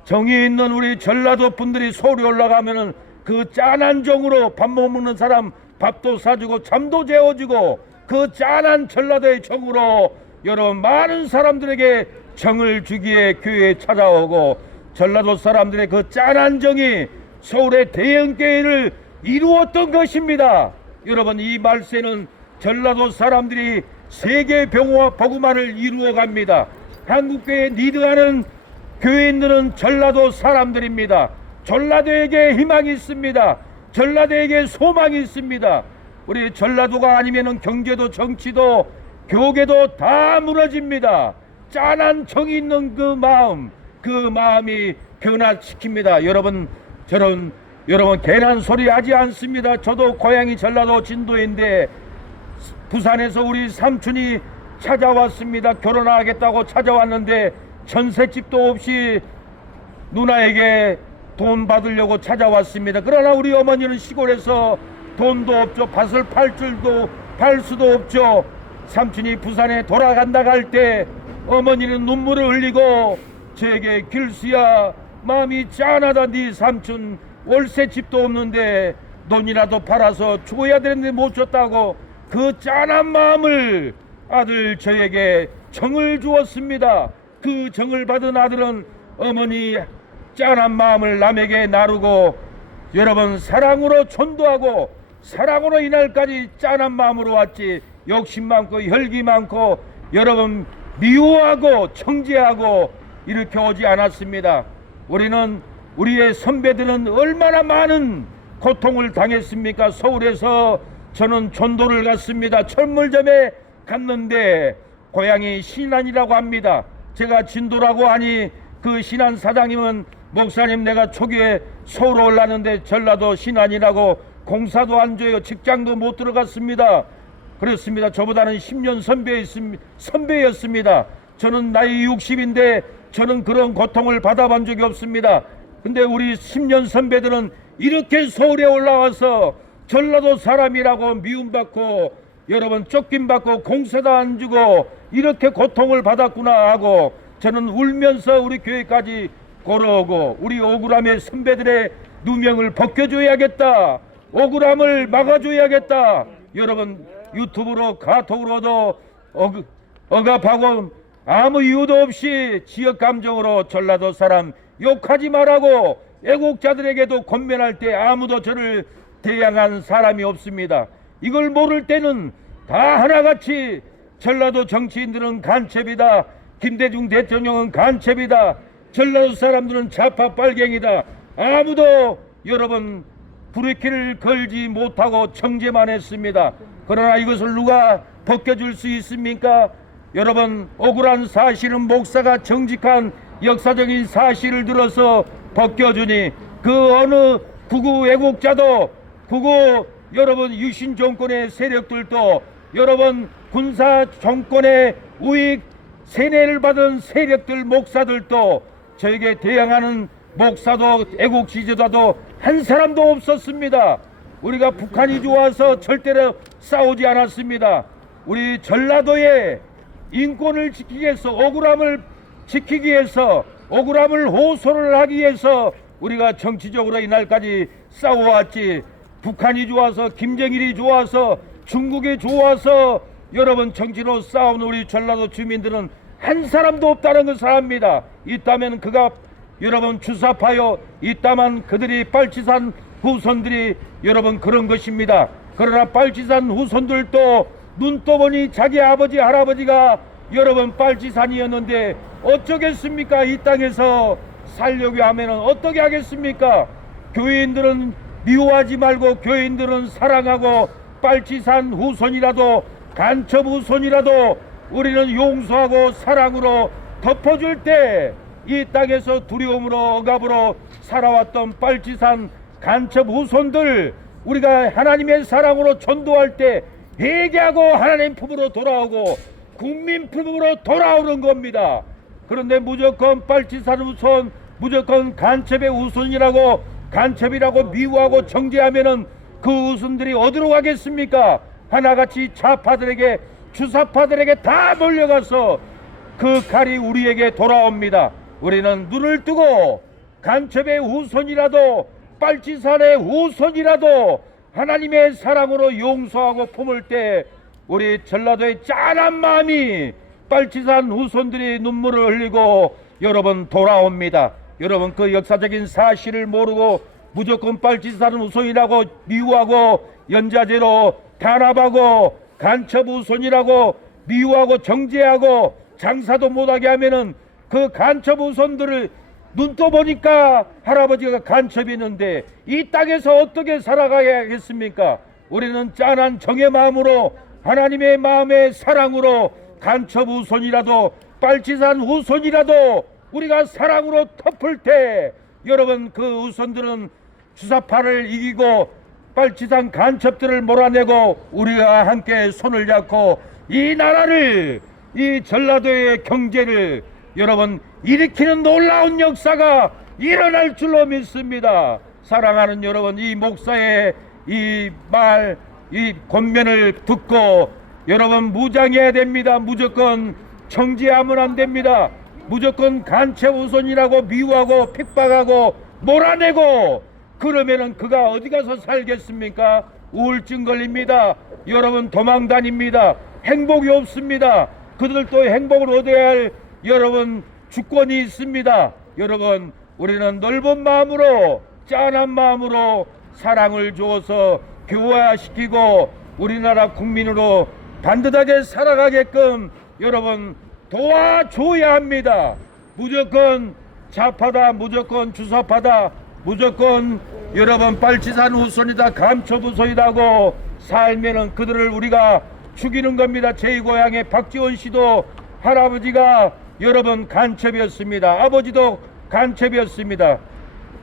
정이 있는 우리 전라도 분들이 서울에 올라가면은 그 짠한 정으로 밥 못 먹는 사람 밥도 사주고 잠도 재워주고 그 짠한 전라도의 정으로 여러분, 많은 사람들에게 정을 주기에 교회에 찾아오고 전라도 사람들의 그 짠한 정이 서울의 대형교회를 이루었던 것입니다. 여러분, 이 말세는 전라도 사람들이 세계 병화 복음화를 이루어 갑니다. 한국교회에 리드하는 교회인들은 전라도 사람들입니다. 전라도에게 희망이 있습니다. 전라도에게 소망이 있습니다. 우리 전라도가 아니면은 경제도 정치도 교계도 다 무너집니다. 짠한 정이 있는 그 마음이 변화시킵니다. 여러분, 저는 여러분 괜한 소리 하지 않습니다. 저도 고향이 전라도 진도인데 부산에서 우리 삼촌이 찾아왔습니다. 결혼하겠다고 찾아왔는데 전셋집도 없이 누나에게 돈 받으려고 찾아왔습니다. 그러나 우리 어머니는 시골에서 돈도 없죠. 밭을 팔 수도 없죠. 삼촌이 부산에 돌아간다 할 때 어머니는 눈물을 흘리고 저에게 길수야, 마음이 짠하다. 네 삼촌 월세집도 없는데 돈이라도 팔아서 줘야 되는데 못 줬다고 그 짠한 마음을 아들 저에게 정을 주었습니다. 그 정을 받은 아들은 어머니 짠한 마음을 남에게 나누고 여러분 사랑으로 전도하고 사랑으로 이날까지 짠한 마음으로 왔지 욕심 많고 혈기 많고 여러분 미워하고 정죄하고 이렇게 오지 않았습니다. 우리의 선배들은 얼마나 많은 고통을 당했습니까? 서울에서 저는 전도를 갔습니다. 철물점에 갔는데 고향이 신안이라고 합니다. 제가 진도라고 하니 그 신안 사장님은 목사님 내가 초기에 서울 올랐는데 전라도 신안이라고 공사도 안 줘요. 직장도 못 들어갔습니다. 그렇습니다. 저보다는 10년 선배였습니다. 저는 나이 60인데 저는 그런 고통을 받아본 적이 없습니다. 근데 우리 10년 선배들은 이렇게 서울에 올라와서 전라도 사람이라고 미움받고 여러분 쫓김받고 공사도 안 주고 이렇게 고통을 받았구나 하고 저는 울면서 우리 교회까지 걸어오고 우리 억울함의 선배들의 누명을 벗겨줘야겠다. 억울함을 막아줘야겠다. 여러분 유튜브로 카톡으로도 억압하고 아무 이유도 없이 지역감정으로 전라도 사람 욕하지 말라고 애국자들에게도 권면할 때 아무도 저를 대항한 사람이 없습니다. 이걸 모를 때는 다 하나같이 전라도 정치인들은 간첩이다. 김대중 대통령은 간첩이다. 전라도 사람들은 좌파 빨갱이다. 아무도 여러분 브레이크를 걸지 못하고 정죄만 했습니다. 그러나 이것을 누가 벗겨줄 수 있습니까? 여러분 억울한 사실은 목사가 정직한 역사적인 사실을 들어서 벗겨주니 그 어느 극우 애국자도 극우 여러분 유신 정권의 세력들도 여러분 군사 정권의 우익 세뇌를 받은 세력들 목사들도 저에게 대항하는 목사도 애국 지도자도 한 사람도 없었습니다. 우리가 북한이 좋아서 절대로 싸우지 않았습니다. 우리 전라도의 인권을 지키기 위해서 억울함을 지키기 위해서 억울함을 호소를 하기 위해서 우리가 정치적으로 이날까지 싸워왔지. 북한이 좋아서 김정일이 좋아서 중국이 좋아서 여러분 정치로 싸우는 우리 전라도 주민들은 한 사람도 없다는 것을 압니다. 있다면 그가 여러분 주사파요, 있다만 그들이 빨치산 후손들이 여러분 그런 것입니다. 그러나 빨치산 후손들도 눈 떠보니 자기 아버지 할아버지가 여러분 빨치산이었는데 어쩌겠습니까? 이 땅에서 살려고 하면은 어떻게 하겠습니까? 교인들은 미워하지 말고 교인들은 사랑하고 빨치산 후손이라도 간첩 후손이라도 우리는 용서하고 사랑으로 덮어줄 때 이 땅에서 두려움으로 억압으로 살아왔던 빨치산 간첩 후손들 우리가 하나님의 사랑으로 전도할 때 회개하고 하나님 품으로 돌아오고 국민 품으로 돌아오는 겁니다. 그런데 무조건 빨치산 후손 무조건 간첩의 후손이라고 간첩이라고 미워하고 정죄하면은 그 후손들이 어디로 가겠습니까? 하나같이 좌파들에게 주사파들에게 다 몰려가서 그 칼이 우리에게 돌아옵니다. 우리는 눈을 뜨고 간첩의 후손이라도 빨치산의 후손이라도 하나님의 사랑으로 용서하고 품을 때 우리 전라도의 짠한 마음이 빨치산 후손들이 눈물을 흘리고 여러분 돌아옵니다. 여러분 그 역사적인 사실을 모르고 무조건 빨치산 후손이라고 미워하고 연좌제로 탄압하고 간첩 후손이라고 미워하고 정죄하고 장사도 못하게 하면은 그 간첩 후손들을 눈 떠보니까 할아버지가 간첩이었는데 이 땅에서 어떻게 살아가야겠습니까? 우리는 짠한 정의 마음으로 하나님의 마음의 사랑으로 간첩 후손이라도 빨치산 후손이라도 우리가 사랑으로 덮을 때 여러분 그 후손들은 주사파를 이기고 빨치산 간첩들을 몰아내고 우리가 함께 손을 잡고 이 나라를 이 전라도의 경제를 여러분 일으키는 놀라운 역사가 일어날 줄로 믿습니다. 사랑하는 여러분 이 목사의 이 말 이 권면을 듣고 여러분 무장해야 됩니다. 무조건 정죄하면 안 됩니다. 무조건 간첩 후손이라고 미워하고 핍박하고 몰아내고 그러면은 그가 어디 가서 살겠습니까? 우울증 걸립니다. 여러분 도망 다닙니다. 행복이 없습니다. 그들도 행복을 얻어야 할 여러분 주권이 있습니다. 여러분 우리는 넓은 마음으로 짠한 마음으로 사랑을 주어서 교화시키고 우리나라 국민으로 반듯하게 살아가게끔 여러분 도와줘야 합니다. 무조건 좌파다, 무조건 주사파다, 무조건 여러분 빨치산 우선이다, 감첩 우선이다고 살면은 그들을 우리가 죽이는 겁니다. 제 고향의 박지원 씨도 할아버지가 여러분 간첩이었습니다. 아버지도 간첩이었습니다.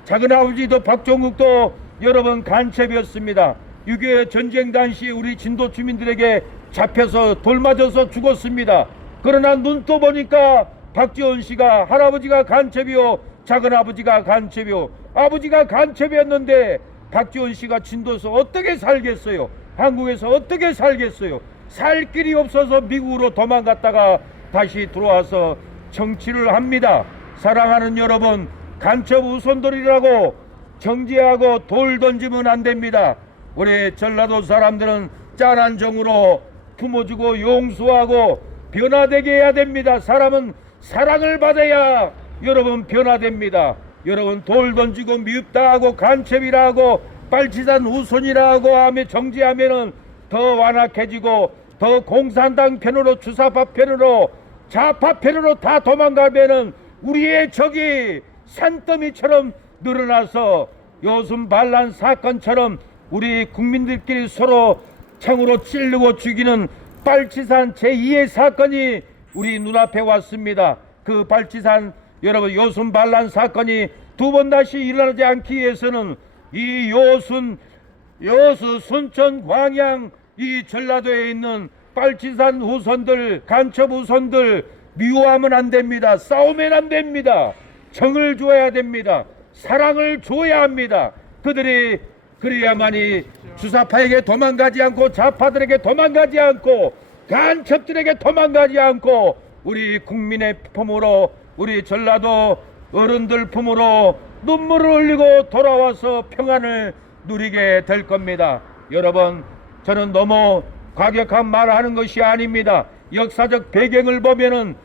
작은아버지도 박종국도 여러분 간첩이었습니다. 6.25 전쟁 당시 우리 진도 주민들에게 잡혀서 돌 맞아서 죽었습니다. 그러나 눈 떠 보니까 박지원 씨가 할아버지가 간첩이요, 작은아버지가 간첩이요, 아버지가 간첩이었는데 박지원 씨가 진도에서 어떻게 살겠어요? 한국에서 어떻게 살겠어요? 살 길이 없어서 미국으로 도망갔다가 다시 들어와서 정치를 합니다. 사랑하는 여러분, 간첩 우선돌이라고 정지하고 돌 던지면 안 됩니다. 우리 전라도 사람들은 짠한 정으로 품어주고 용서하고 변화되게 해야 됩니다. 사람은 사랑을 받아야 여러분 변화됩니다. 여러분 돌 던지고 미흡다 하고 간첩이라 하고 빨치산 우선이라 하고 하며 정지하면은 더 완악해지고 더 공산당 편으로 주사파 편으로 좌파 편으로 다 도망가면은 우리의 적이 산더미처럼 늘어나서 요즘 반란 사건처럼 우리 국민들끼리 서로 창으로 찌르고 죽이는 빨치산 제2의 사건이 우리 눈앞에 왔습니다. 그 빨치산 여러분 요순 반란 사건이 두 번 다시 일어나지 않기 위해서는 이 여수 순천 광양 이 전라도에 있는 빨치산 후손들 간첩 후손들 미워하면 안 됩니다. 싸우면 안 됩니다. 정을 줘야 됩니다. 사랑을 줘야 합니다. 그들이 그래야만이 주사파에게 도망가지 않고 좌파들에게 도망가지 않고 간첩들에게 도망가지 않고 우리 국민의 품으로 우리 전라도 어른들 품으로 눈물을 흘리고 돌아와서 평안을 누리게 될 겁니다. 여러분 저는 너무 과격한 말을 하는 것이 아닙니다. 역사적 배경을 보면은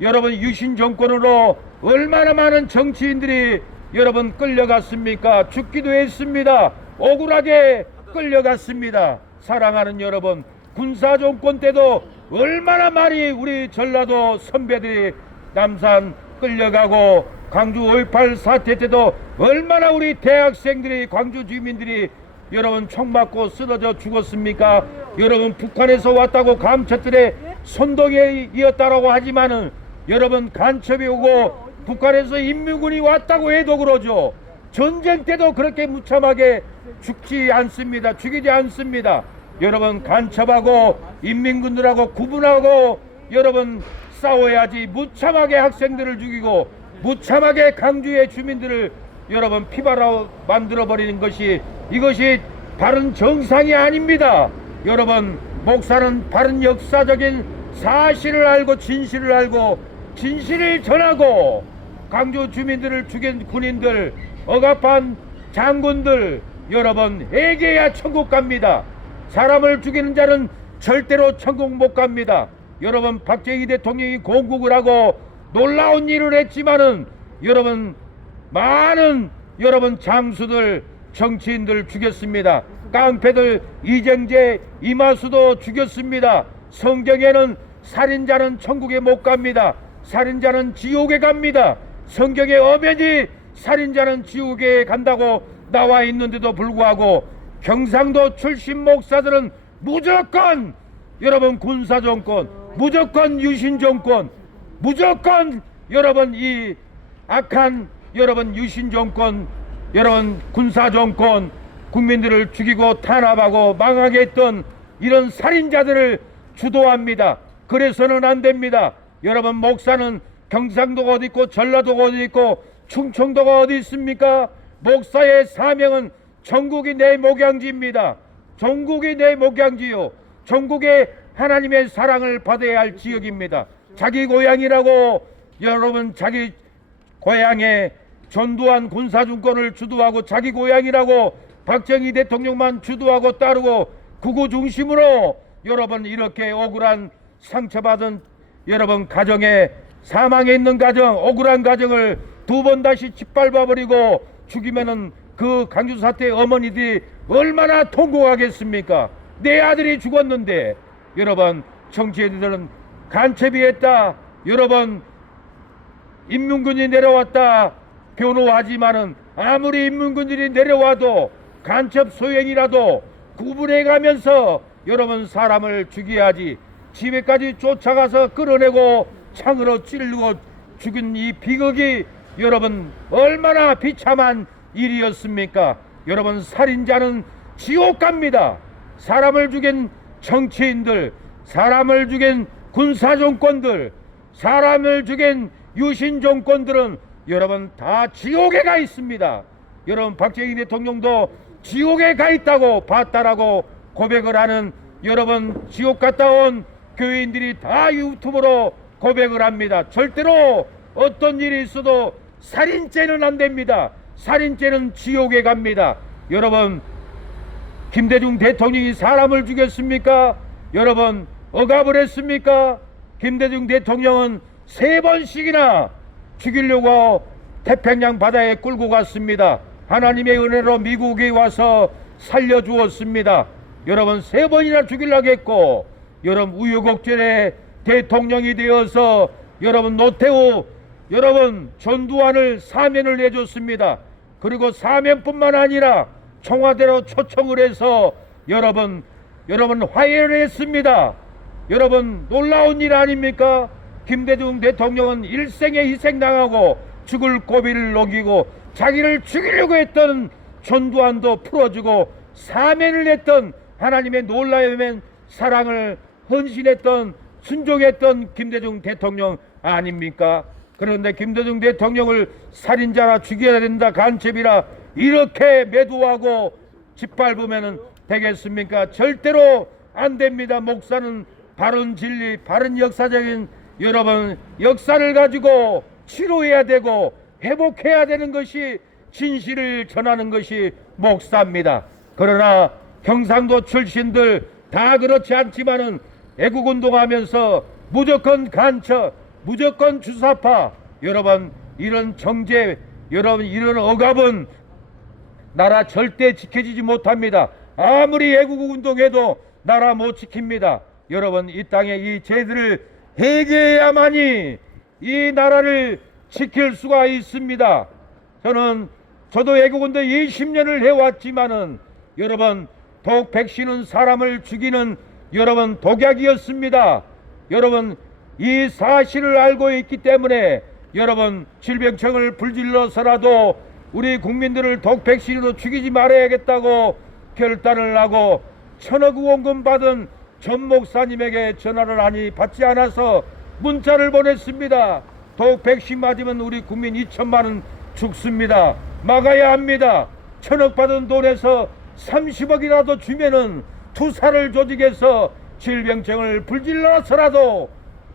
여러분 유신 정권으로 얼마나 많은 정치인들이 여러분 끌려갔습니까? 죽기도 했습니다. 억울하게 끌려갔습니다. 사랑하는 여러분, 군사정권 때도 얼마나 많이 우리 전라도 선배들이 남산 끌려가고 광주 5.18 사태 때도 얼마나 우리 대학생들이 광주 주민들이 여러분 총 맞고 쓰러져 죽었습니까? 여러분 북한에서 왔다고 감첩들의 선동이었다라고 하지만은 여러분 간첩이 오고 북한에서 인민군이 왔다고 해도 그러죠. 전쟁 때도 그렇게 무참하게 죽지 않습니다. 죽이지 않습니다. 여러분 간첩하고 인민군들하고 구분하고 여러분 싸워야지 무참하게 학생들을 죽이고 무참하게 강주의 주민들을 여러분 피바라 만들어버리는 것이 이것이 바른 정상이 아닙니다. 여러분 목사는 바른 역사적인 사실을 알고 진실을 알고 진실을 전하고 강주 주민들을 죽인 군인들 억압한 장군들 여러분 회개해야 천국 갑니다. 사람을 죽이는 자는 절대로 천국 못 갑니다. 여러분 박정희 대통령이 공국을 하고 놀라운 일을 했지만은 여러분 많은 여러분 장수들 정치인들 죽였습니다. 깡패들 이정재 이마수도 죽였습니다. 성경에는 살인자는 천국에 못 갑니다. 살인자는 지옥에 갑니다. 성경에 엄연히 살인자는 지옥에 간다고 나와 있는데도 불구하고 경상도 출신 목사들은 무조건 여러분 군사정권 무조건 유신정권 무조건 여러분 이 악한 여러분 유신정권 여러분 군사정권 국민들을 죽이고 탄압하고 망하게 했던 이런 살인자들을 주도합니다. 그래서는 안 됩니다. 여러분 목사는 경상도가 어디 있고 전라도가 어디 있고 충청도가 어디 있습니까? 목사의 사명은 전국이 내 목양지입니다. 전국이 내 목양지요. 전국에 하나님의 사랑을 받아야 할 지역입니다. 자기 고향이라고 여러분 자기 고향에 전두환 군사정권을 주도하고 자기 고향이라고 박정희 대통령만 주도하고 따르고 극우 중심으로 여러분 이렇게 억울한 상처받은 여러분 가정에 사망에 있는 가정, 억울한 가정을 두 번 다시 짓밟아버리고 죽이면은 그 강주 사태의 어머니들이 얼마나 통곡하겠습니까? 내 아들이 죽었는데. 여러분, 정치인들은 간첩이 했다, 여러분 인민군이 내려왔다 변호하지만은, 아무리 인민군들이 내려와도 간첩 소행이라도 구분해 가면서 여러분 사람을 죽여야지, 집에까지 쫓아가서 끌어내고 창으로 찌르고 죽인 이 비극이 여러분 얼마나 비참한 일이었습니까? 여러분, 살인자는 지옥 갑니다. 사람을 죽인 정치인들, 사람을 죽인 군사정권들, 사람을 죽인 유신정권들은 여러분 다 지옥에 가 있습니다. 여러분, 박정희 대통령도 지옥에 가 있다고 봤다라고 고백을 하는, 여러분 지옥 갔다 온 교인들이 다 유튜브로 고백을 합니다. 절대로 어떤 일이 있어도 살인죄는 안 됩니다. 살인죄는 지옥에 갑니다. 여러분, 김대중 대통령이 사람을 죽였습니까? 여러분, 억압을 했습니까? 김대중 대통령은 3번씩이나 죽이려고 태평양 바다에 끌고 갔습니다. 하나님의 은혜로 미국에 와서 살려주었습니다. 여러분, 3번이나 죽이려고 했고, 여러분 우여곡절에 대통령이 되어서 여러분 노태우 여러분 전두환을 사면을 해줬습니다. 그리고 사면뿐만 아니라 청와대로 초청을 해서 여러분 화해를 했습니다. 여러분, 놀라운 일 아닙니까? 김대중 대통령은 일생에 희생당하고 죽을 고비를 넘기고 자기를 죽이려고 했던 전두환도 풀어주고 사면을 했던, 하나님의 놀라운 사랑을 헌신했던, 순종했던 김대중 대통령 아닙니까? 그런데 김대중 대통령을 살인자라 죽여야 된다, 간첩이라 이렇게 매도하고 짓밟으면 되겠습니까? 절대로 안 됩니다. 목사는 바른 진리, 바른 역사적인 여러분 역사를 가지고 치료해야 되고 회복해야 되는 것이, 진실을 전하는 것이 목사입니다. 그러나 경상도 출신들 다 그렇지 않지만은 애국운동하면서 무조건 간첩, 무조건 주사파, 여러분 이런 정제, 여러분 이런 억압은 나라 절대 지켜지지 못합니다. 아무리 애국운동해도 나라 못 지킵니다. 여러분, 이 땅에 이 죄들을 해결해야만이 이 나라를 지킬 수가 있습니다. 저도 애국운동 20년을 해왔지만은 여러분, 독 백신은 사람을 죽이는 여러분 독약이었습니다. 여러분, 이 사실을 알고 있기 때문에 여러분 질병청을 불질러서라도 우리 국민들을 독 백신으로 죽이지 말아야겠다고 결단을 하고 1,000억 원금 받은 전 목사님에게 전화를 하니 받지 않아서 문자를 보냈습니다. 독 백신 맞으면 우리 국민 2천만 원 죽습니다. 막아야 합니다. 1,000억 받은 돈에서 30억이라도 주면은 투사를 조직해서 질병청을 불질러서라도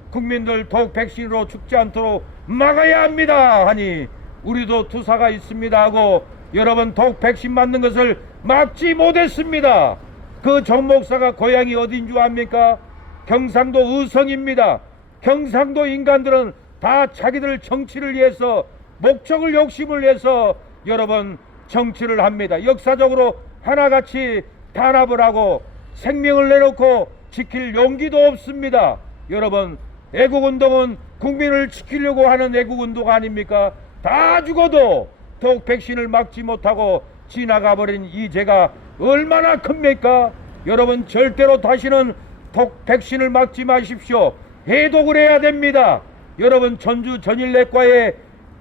국민들 독 백신으로 죽지 않도록 막아야 합니다 하니, 우리도 투사가 있습니다 하고 여러분 독 백신 맞는 것을 막지 못했습니다. 그 정 목사가 고향이 어딘 줄 압니까? 경상도 의성입니다. 경상도 인간들은 다 자기들 정치를 위해서, 목적을 욕심을 위해서 여러분 정치를 합니다. 역사적으로 하나같이 단합을 하고 생명을 내놓고 지킬 용기도 없습니다. 여러분, 애국운동은 국민을 지키려고 하는 애국운동 아닙니까? 다 죽어도 독 백신을 막지 못하고 지나가버린 이 죄가 얼마나 큽니까? 여러분, 절대로 다시는 독 백신을 막지 마십시오. 해독을 해야 됩니다. 여러분, 전주 전일내과에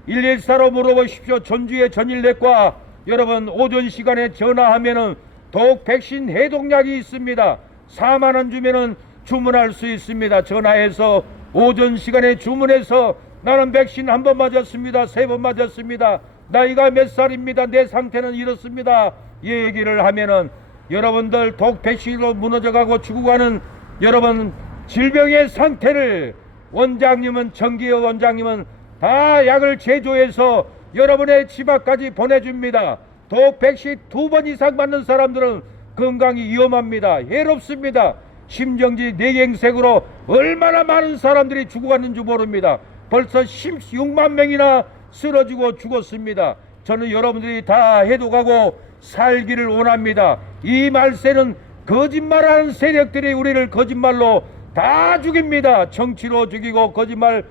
114로 물어보십시오. 전주의 전일내과 여러분 오전 시간에 전화하면은 독 백신 해독약이 있습니다. 4만 원 주면은 주문할 수 있습니다. 전화해서 오전 시간에 주문해서 나는 백신 1번 맞았습니다. 3번 맞았습니다. 나이가 몇 살입니다. 내 상태는 이렇습니다. 이 얘기를 하면은 여러분들 독 백신으로 무너져가고 죽어가는 여러분 질병의 상태를 원장님은, 정기호 원장님은 다 약을 제조해서 여러분의 집 앞까지 보내줍니다. 독 백신 2번 이상 맞는 사람들은 건강이 위험합니다. 해롭습니다. 심정지 뇌경색으로 얼마나 많은 사람들이 죽어갔는지 모릅니다. 벌써 16만 명이나 쓰러지고 죽었습니다. 저는 여러분들이 다 해독하고 살기를 원합니다. 이 말세는 거짓말하는 세력들이 우리를 거짓말로 다 죽입니다. 정치로 죽이고, 거짓말로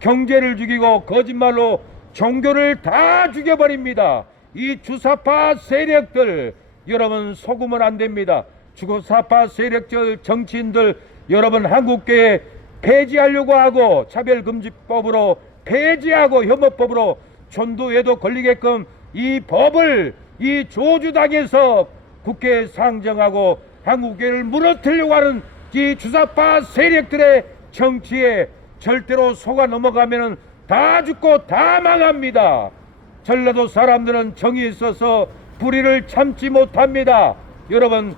경제를 죽이고, 거짓말로 종교를 다 죽여버립니다. 이 주사파 세력들 여러분 속으면 안 됩니다. 주사파 세력들 정치인들 여러분 한국교회 폐지하려고 하고, 차별금지법으로 폐지하고 혐오법으로 전두에도 걸리게끔 이 법을 이 조주당에서 국회에 상정하고 한국교회를 무너뜨리려고 하는 이 주사파 세력들의 정치에 절대로 속아 넘어가면은 다 죽고 다 망합니다. 전라도 사람들은 정이 있어서 불의를 참지 못합니다. 여러분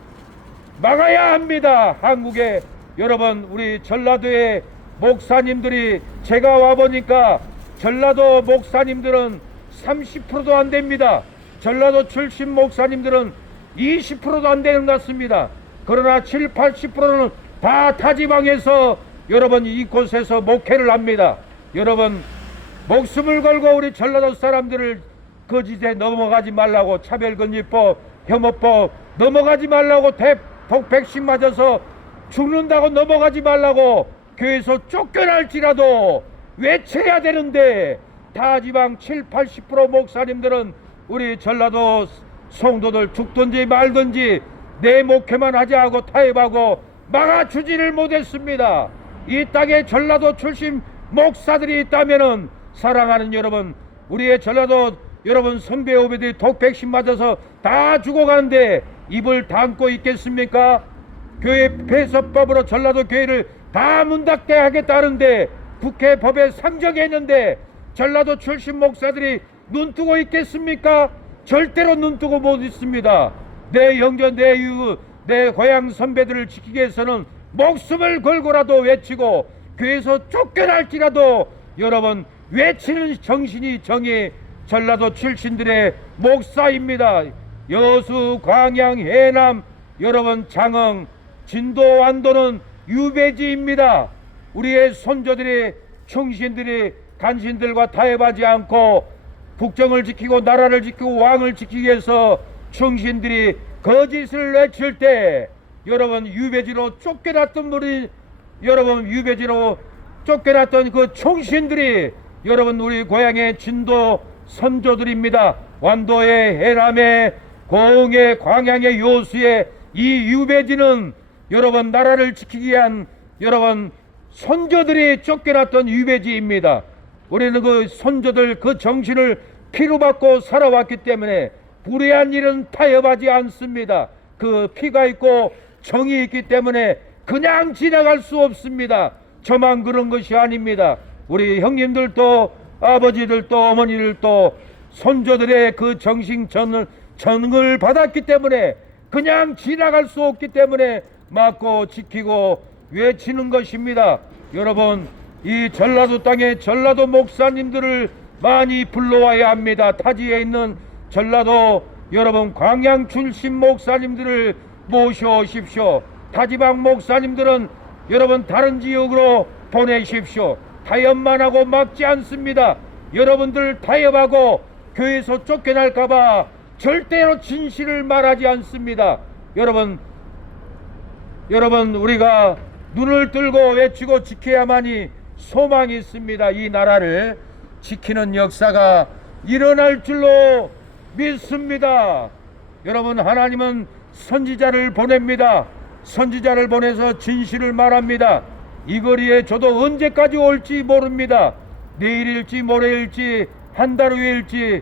막아야 합니다. 한국에 여러분 우리 전라도의 목사님들이, 제가 와보니까 전라도 목사님들은 30%도 안 됩니다. 전라도 출신 목사님들은 20%도 안 되는 것 같습니다. 그러나 7, 80%는 다 타지방에서 여러분 이곳에서 목회를 합니다. 여러분 목숨을 걸고 우리 전라도 사람들을 거짓에 넘어가지 말라고, 차별금지법, 혐오법 넘어가지 말라고, 독백신 맞아서 죽는다고 넘어가지 말라고 교회에서 쫓겨날지라도 외쳐야 되는데, 타지방 7, 80% 목사님들은 우리 전라도 성도들 죽든지 말든지 내 목회만 하자 하고 타협하고 막아주지를 못했습니다. 이 땅에 전라도 출신 목사들이 있다면은, 사랑하는 여러분, 우리의 전라도 여러분 선배 후배들이 독백신 맞아서 다 죽어가는데 입을 닫고 있겠습니까? 교회 폐쇄법으로 전라도 교회를 다 문 닫게 하겠다는데 국회 법에 상정했는데 전라도 출신 목사들이 눈뜨고 있겠습니까? 절대로 눈뜨고 못 있습니다. 내 영전, 내 이웃, 내 고향 선배들을 지키기 위해서는 목숨을 걸고라도 외치고 교회에서 쫓겨날지라도 여러분 외치는 정신이 정의 전라도 출신들의 목사입니다. 여수, 광양, 해남, 여러분 장흥, 진도, 완도는 유배지입니다. 우리의 손조들이, 충신들이 간신들과 타협하지 않고 국정을 지키고 나라를 지키고 왕을 지키기 위해서 충신들이 거짓을 외칠 때 여러분 유배지로 쫓겨났던 우리 여러분 유배지로 쫓겨났던 그 충신들이 여러분 우리 고향의 진도 선조들입니다. 완도의, 해남의, 고흥의, 광양의, 요수의 이 유배지는 여러분 나라를 지키기 위한 여러분 선조들이 쫓겨났던 유배지입니다. 우리는 그 선조들 그 정신을 피로 받고 살아왔기 때문에 불의한 일은 타협하지 않습니다. 그 피가 있고 정이 있기 때문에 그냥 지나갈 수 없습니다. 저만 그런 것이 아닙니다. 우리 형님들도 아버지들도 어머니들도 선조들의 그 정신 전을 받았기 때문에 그냥 지나갈 수 없기 때문에 막고 지키고 외치는 것입니다. 여러분 이 전라도 땅에 전라도 목사님들을 많이 불러와야 합니다. 타지에 있는 전라도 여러분 광양 출신 목사님들을 모셔오십시오. 타지방 목사님들은 여러분 다른 지역으로 보내십시오. 타협만 하고 막지 않습니다. 여러분들 타협하고 교회에서 쫓겨날까봐 절대로 진실을 말하지 않습니다. 여러분 우리가 눈을 들고 외치고 지켜야만이 소망이 있습니다. 이 나라를 지키는 역사가 일어날 줄로 믿습니다. 여러분 하나님은 선지자를 보냅니다. 선지자를 보내서 진실을 말합니다. 이 거리에 저도 언제까지 올지 모릅니다. 내일일지 모레일지 한 달 후일지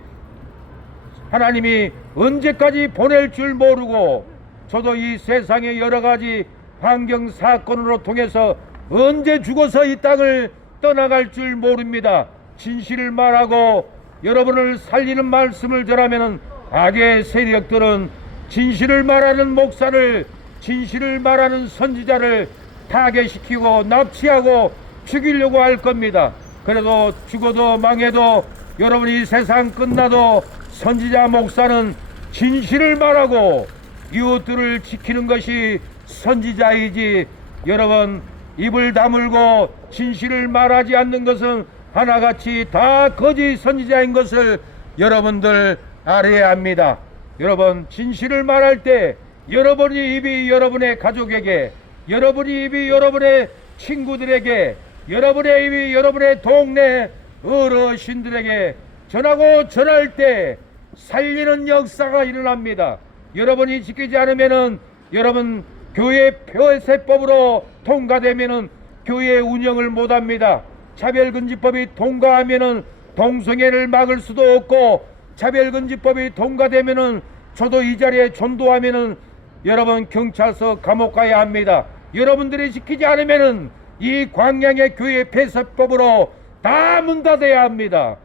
하나님이 언제까지 보낼 줄 모르고 저도 이 세상의 여러 가지 환경 사건으로 통해서 언제 죽어서 이 땅을 떠나갈 줄 모릅니다. 진실을 말하고 여러분을 살리는 말씀을 전하면 악의 세력들은 진실을 말하는 목사를, 진실을 말하는 선지자를 타개시키고 납치하고 죽이려고 할 겁니다. 그래도 죽어도 망해도 여러분 이 세상 끝나도 선지자 목사는 진실을 말하고 이웃들을 지키는 것이 선지자이지, 여러분 입을 다물고 진실을 말하지 않는 것은 하나같이 다 거짓 선지자인 것을 여러분들 알아야 합니다. 여러분, 진실을 말할 때 여러분의 입이 여러분의 가족에게, 여러분의 입이 여러분의 친구들에게, 여러분의 입이 여러분의 동네 어르신들에게 전하고 전할 때 살리는 역사가 일어납니다. 여러분이 지키지 않으면은, 여러분 교회 폐쇄법으로 통과되면은 교회 운영을 못합니다. 차별금지법이 통과하면은 동성애를 막을 수도 없고, 차별금지법이 통과되면은 저도 이 자리에 전도하면은 여러분 경찰서 감옥 가야 합니다. 여러분들이 지키지 않으면은 이 광양의 교회 폐쇄법으로 다 문 닫아야 합니다.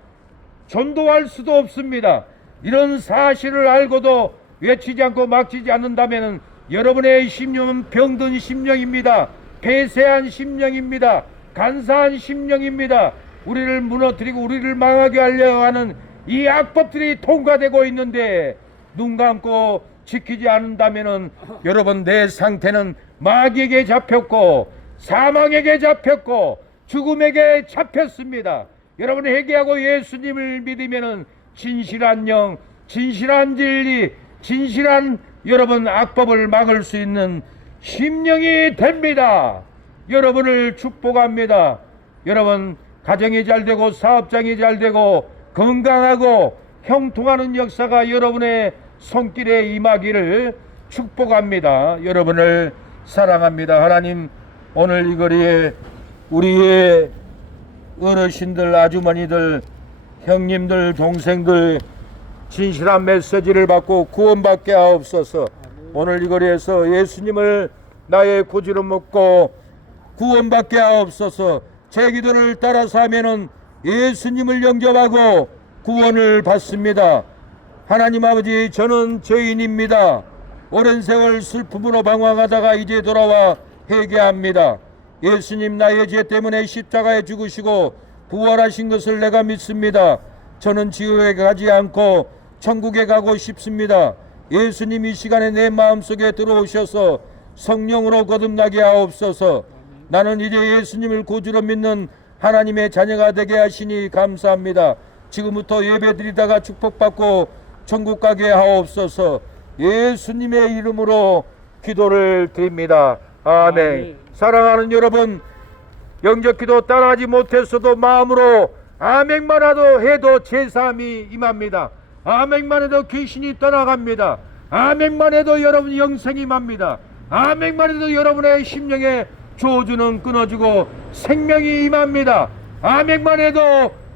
전도할 수도 없습니다. 이런 사실을 알고도 외치지 않고 막지지 않는다면 여러분의 심령은 병든 심령입니다. 폐쇄한 심령입니다. 간사한 심령입니다. 우리를 무너뜨리고 우리를 망하게 하려 하는 이 악법들이 통과되고 있는데 눈 감고 지키지 않는다면 여러분, 내 상태는 마귀에게 잡혔고 사망에게 잡혔고 죽음에게 잡혔습니다. 여러분, 회개하고 예수님을 믿으면 진실한 영, 진실한 진리, 진실한 여러분 악법을 막을 수 있는 심령이 됩니다. 여러분을 축복합니다. 여러분, 가정이 잘되고 사업장이 잘되고 건강하고 형통하는 역사가 여러분의 손길에 임하기를 축복합니다. 여러분을 사랑합니다. 하나님, 오늘 이 거리에 우리의 어르신들, 아주머니들, 형님들, 동생들 진실한 메시지를 받고 구원받게 하옵소서. 오늘 이 거리에서 예수님을 나의 구주로 먹고 구원받게 하옵소서. 제 기도를 따라서 하면은 예수님을 영접하고 구원을 받습니다. 하나님 아버지, 저는 죄인입니다. 오랜 세월 슬픔으로 방황하다가 이제 돌아와 회개합니다. 예수님, 나의 죄 때문에 십자가에 죽으시고 부활하신 것을 내가 믿습니다. 저는 지옥에 가지 않고 천국에 가고 싶습니다. 예수님, 이 시간에 내 마음속에 들어오셔서 성령으로 거듭나게 하옵소서. 나는 이제 예수님을 구주로 믿는 하나님의 자녀가 되게 하시니 감사합니다. 지금부터 예배드리다가 축복받고 천국 가게 하옵소서. 예수님의 이름으로 기도를 드립니다. 아멘. 사랑하는 여러분, 영접기도 따라하지 못했어도 마음으로 아멘만 해도 제사함이 임합니다. 아멘만 해도 귀신이 떠나갑니다. 아멘만 해도 여러분 영생이 임합니다. 아멘만 해도 여러분의 심령의 조주는 끊어지고 생명이 임합니다. 아멘만 해도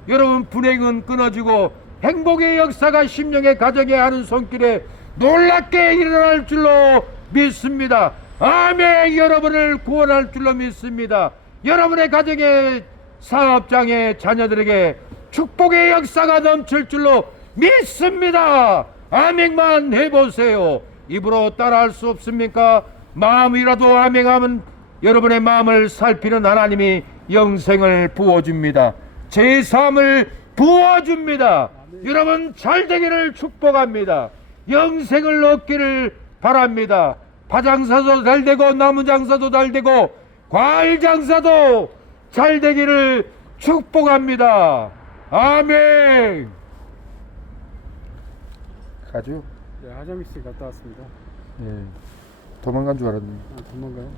여러분 불행은 끊어지고 행복의 역사가 심령의 가정에 하는 손길에 놀랍게 일어날 줄로 믿습니다. 아멘. 여러분을 구원할 줄로 믿습니다. 여러분의 가정의 사업장의 자녀들에게 축복의 역사가 넘칠 줄로 믿습니다. 아멘만 해보세요. 입으로 따라할 수 없습니까? 마음이라도 아멘하면 여러분의 마음을 살피는 하나님이 영생을 부어줍니다. 제사함을 부어줍니다. 여러분 잘되기를 축복합니다. 영생을 얻기를 바랍니다. 파장사도 잘되고 나무장사도 잘되고 과일장사도 잘되기를 축복합니다. 아멘. 가죠? 네, 하정미 씨 갔다 왔습니다. 예, 도망간 줄 알았네. 아, 도망가요?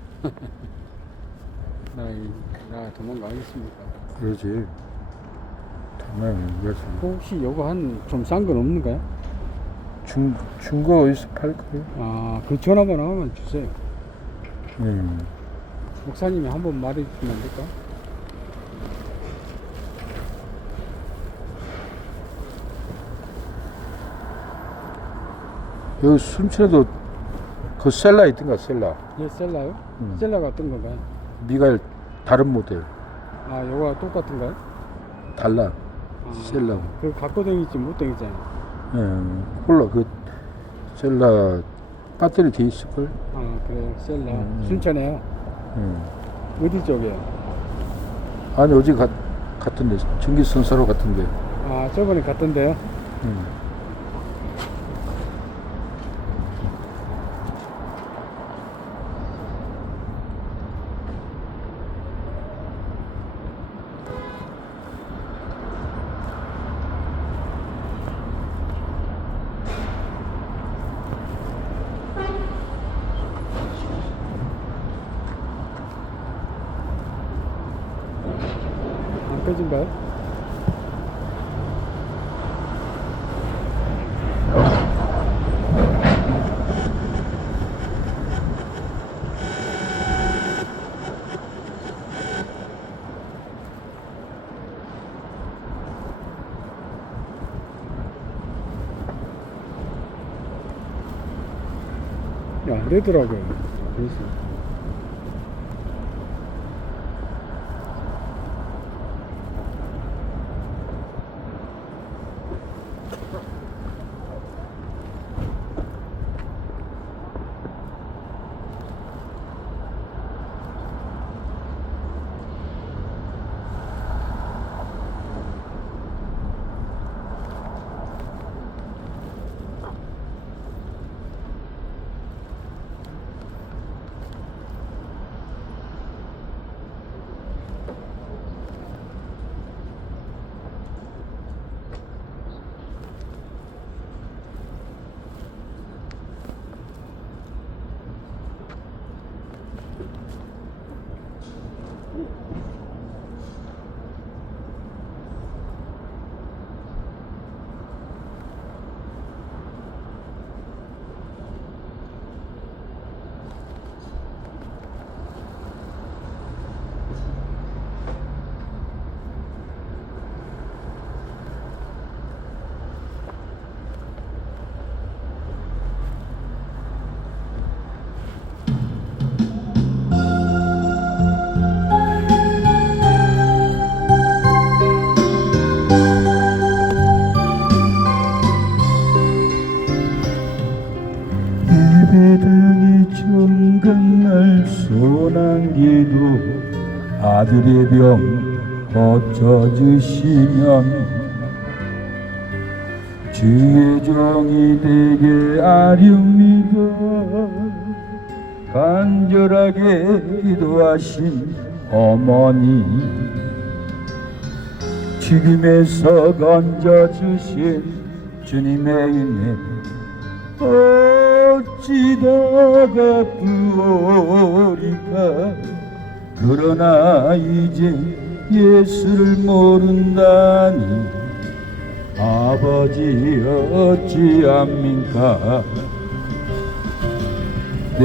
나 도망가겠습니까? 그러지. 도망 그렇지. 혹시 요거 한 좀 싼 건 없는가요? 중고 어디서 팔 거예요? 아, 그 전화번호 하나만 주세요. 음. 목사님이 한번 말해주시면 안 될까? 여기 순천에도 그 셀라 있던가, 셀라. 예, 셀라요? 셀라가 어떤 건가요? 미가엘 다른 모델. 아, 요거가 똑같은가요? 달라. 아, 셀라. 그 갖고 다니지 못 다니잖아요. 예, 몰라. 그 셀라 배터리 돼 있을걸? 아, 그래요. 셀라. 순천에요? 어디 쪽이에요? 아니, 어제 갔던데. 전기선사로 갔던데. 아, 저번에 갔던데요? 빼진가요? 안 되더라고요. 그래서. 예배등이 정든 날 소난기도 아들의 병 고쳐주시면 주의 종이 되게 아렵니다. 간절하게 기도하신 어머니, 죽음에서 건져주신 주님의 은혜 어찌다가 부오리까. 그러나 이제 예수를 모른다니 아버지 어찌합니까. 내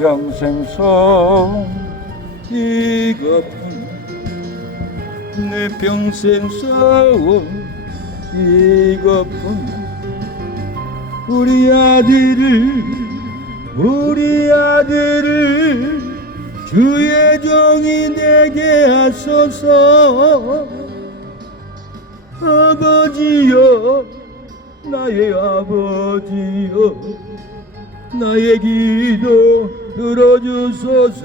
평생 속 이것뿐, 내 평생 속 이것뿐. 우리 아들을 주의 종이 되게 하소서. 아버지여, 나의 아버지여, 나의 기도 들어주소서.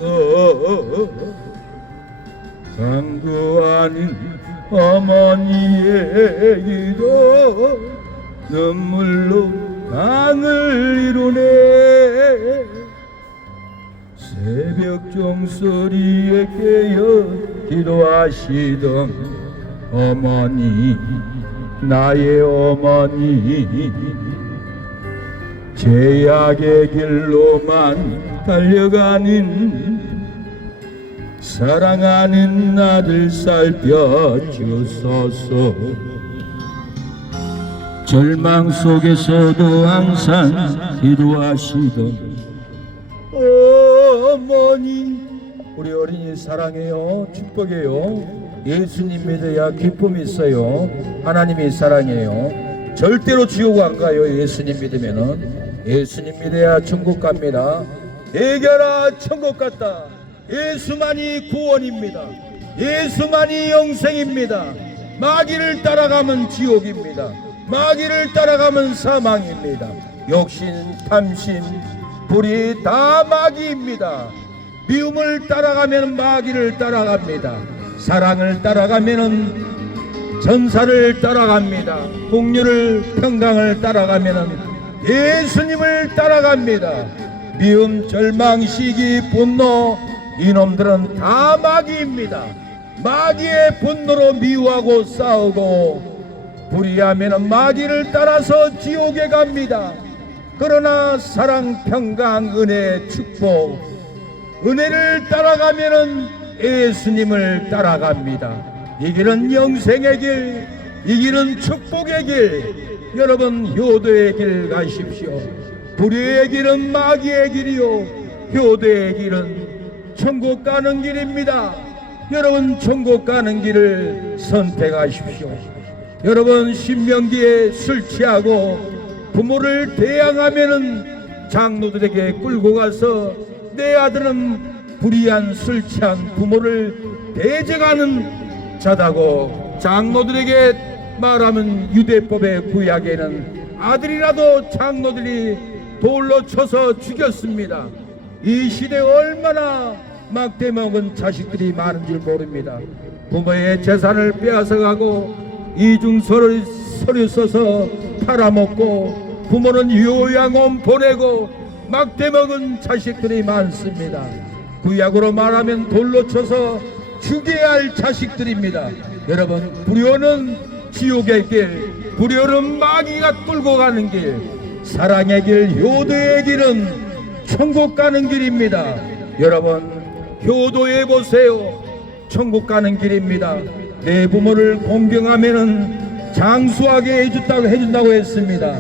간구하는 어머니의 기도 눈물로 강을 이루네. 새벽 종소리에 깨어 기도하시던 어머니, 나의 어머니, 죄악의 길로만 달려가는 사랑하는 아들 살펴주소서. 절망 속에서도 항상 기도하시던 어머니, 우리 어린이 사랑해요. 축복해요. 예수님 믿어야 기쁨이 있어요. 하나님이 사랑해요. 절대로 지옥 안 가요. 예수님 믿으면은. 예수님 믿어야 천국 갑니다. 애겨라, 천국 갔다. 예수만이 구원입니다. 예수만이 영생입니다. 마귀를 따라가면 지옥입니다. 마귀를 따라가면 사망입니다. 욕심, 탐심, 불이 다 마귀입니다. 미움을 따라가면 마귀를 따라갑니다. 사랑을 따라가면 전사를 따라갑니다. 공유를, 평강을 따라가면 예수님을 따라갑니다. 미움, 절망, 시기, 분노, 이놈들은 다 마귀입니다. 마귀의 분노로 미워하고 싸우고 불의하면 마귀를 따라서 지옥에 갑니다. 그러나 사랑, 평강, 은혜, 축복, 은혜를 따라가면 예수님을 따라갑니다. 이 길은 영생의 길, 이 길은 축복의 길. 여러분 효도의 길 가십시오. 불의의 길은 마귀의 길이요, 효도의 길은 천국 가는 길입니다. 여러분 천국 가는 길을 선택하십시오. 여러분 신명기에 술 취하고 부모를 대항하면은 장로들에게 끌고 가서 내 아들은 불의한 술 취한 부모를 대적하는 자다고 장로들에게 말하면 유대법의 구약에는 아들이라도 장로들이 돌로 쳐서 죽였습니다. 이 시대에 얼마나 막대먹은 자식들이 많은 줄 모릅니다. 부모의 재산을 빼앗아가고 이중서류 써서 팔아먹고 부모는 요양원 보내고 막대먹은 자식들이 많습니다. 구약으로 말하면 돌로 쳐서 죽여야 할 자식들입니다. 여러분 불효는 지옥의 길, 불효는 마귀가 끌고 가는 길, 사랑의 길, 효도의 길은 천국 가는 길입니다. 여러분 효도해 보세요. 천국 가는 길입니다. 내 부모를 공경하면은 장수하게 해준다고 했습니다.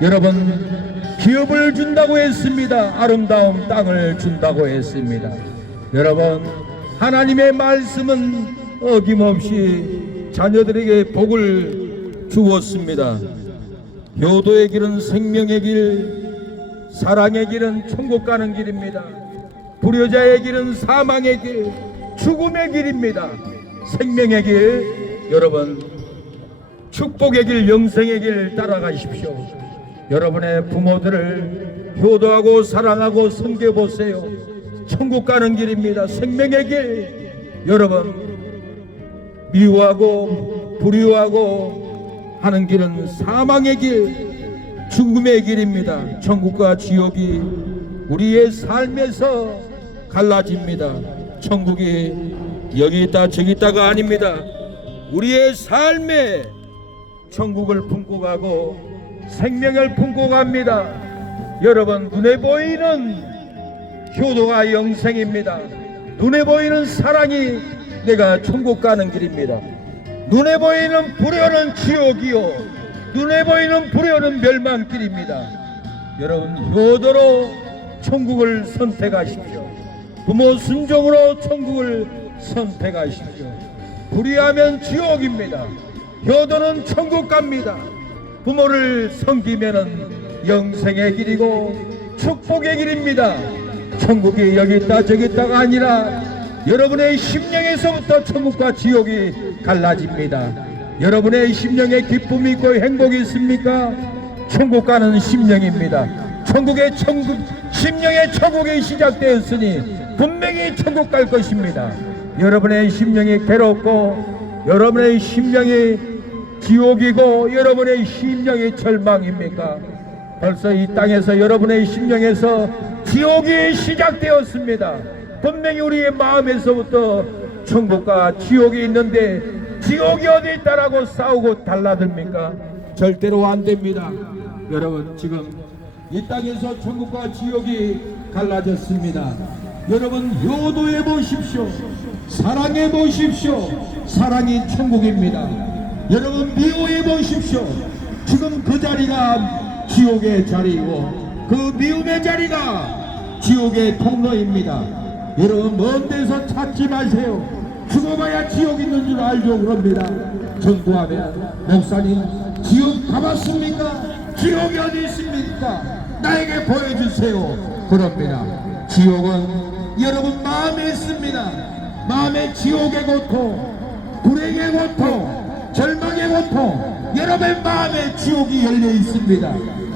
여러분 기업을 준다고 했습니다. 아름다운 땅을 준다고 했습니다. 여러분 하나님의 말씀은 어김없이 자녀들에게 복을 주었습니다. 효도의 길은 생명의 길, 사랑의 길은 천국 가는 길입니다. 불효자의 길은 사망의 길, 죽음의 길입니다. 생명의 길, 여러분 축복의 길, 영생의 길 따라가십시오. 여러분의 부모들을 효도하고 사랑하고 섬겨보세요. 천국 가는 길입니다. 생명의 길. 여러분 미워하고 불효하고 하는 길은 사망의 길, 죽음의 길입니다. 천국과 지옥이 우리의 삶에서 갈라집니다. 천국이 여기 있다 저기 있다가 아닙니다. 우리의 삶에 천국을 품고 가고 생명을 품고 갑니다. 여러분 눈에 보이는 효도가 영생입니다. 눈에 보이는 사랑이 내가 천국 가는 길입니다. 눈에 보이는 불효는 지옥이요, 눈에 보이는 불효는 멸망길입니다. 여러분 효도로 천국을 선택하십시오. 부모 순종으로 천국을 선택하십시오. 불의하면 지옥입니다. 효도는 천국 갑니다. 부모를 섬기면은 영생의 길이고 축복의 길입니다. 천국이 여기 있다 저기 있다가 아니라 여러분의 심령에서부터 천국과 지옥이 갈라집니다. 여러분의 심령에 기쁨이 있고 행복이 있습니까? 천국 가는 심령입니다. 심령의 천국이 시작되었으니 분명히 천국 갈 것입니다. 여러분의 심령이 괴롭고 여러분의 심령이 지옥이고 여러분의 심령이 절망입니까? 벌써 이 땅에서 여러분의 심령에서 지옥이 시작되었습니다. 분명히 우리의 마음에서부터 천국과 지옥이 있는데 지옥이 어디 있다라고 싸우고 달라듭니까? 절대로 안 됩니다. 여러분 지금 이 땅에서 천국과 지옥이 갈라졌습니다. 여러분 효도해 보십시오. 사랑해 보십시오. 사랑이 천국입니다. 여러분 미워해 보십시오. 지금 그 자리가 지옥의 자리이고 그 미움의 자리가 지옥의 통로입니다. 여러분 먼 데서 찾지 마세요. 죽어봐야 지옥 있는 줄 알죠. 그럽니다. 전도하면 목사님 지옥 가봤습니까? 지옥이 어디 있습니까? 나에게 보여주세요. 그럽니다. 지옥은 여러분 마음에 있습니다. 마음에 지옥의 고통, 불행의 고통, 절망의 고통, 여러분의 마음에 지옥이 열려 있습니다.